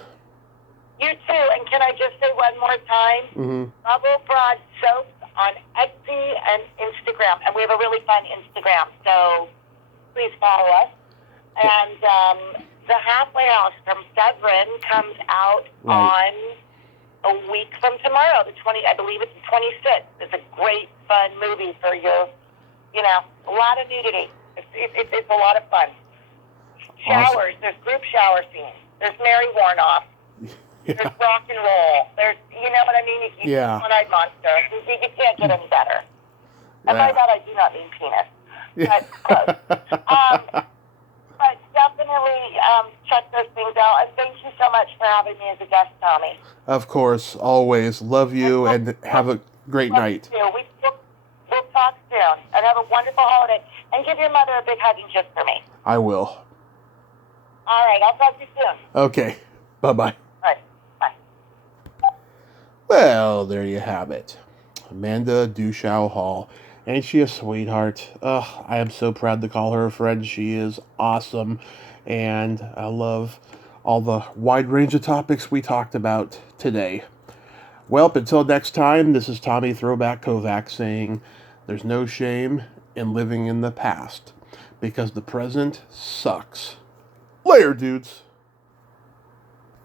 You too, and can I just say one more time? Mm-hmm. Bubble Broad Soap on Etsy and Instagram, and we have a really fun Instagram, so please follow us. And the Halfway House from Severin comes out on a week from tomorrow, I believe it's the 26th. It's a great, fun movie for your, a lot of nudity. It's a lot of fun. Showers, awesome. There's group shower scenes. There's Mary Warnoff. Yeah. There's rock and roll. There's, you know what I mean? You One-eyed monster. You can't get any better. And by that, I do not mean penis. But close. But definitely check those things out. And thank you so much for having me as a guest, Tommy. Of course, always. Love you, and have a great night. We'll talk soon. And have a wonderful holiday. And give your mother a big hug and kiss for me. I will. All right, I'll talk to you soon. Okay. Bye-bye. All right, bye. Well, there you have it. Amanda Duchow-Hall. Ain't she a sweetheart? I am so proud to call her a friend. She is awesome. And I love all the wide range of topics we talked about today. Well, until next time, this is Tommy Throwback Kovac saying there's no shame in living in the past because the present sucks. Later, dudes.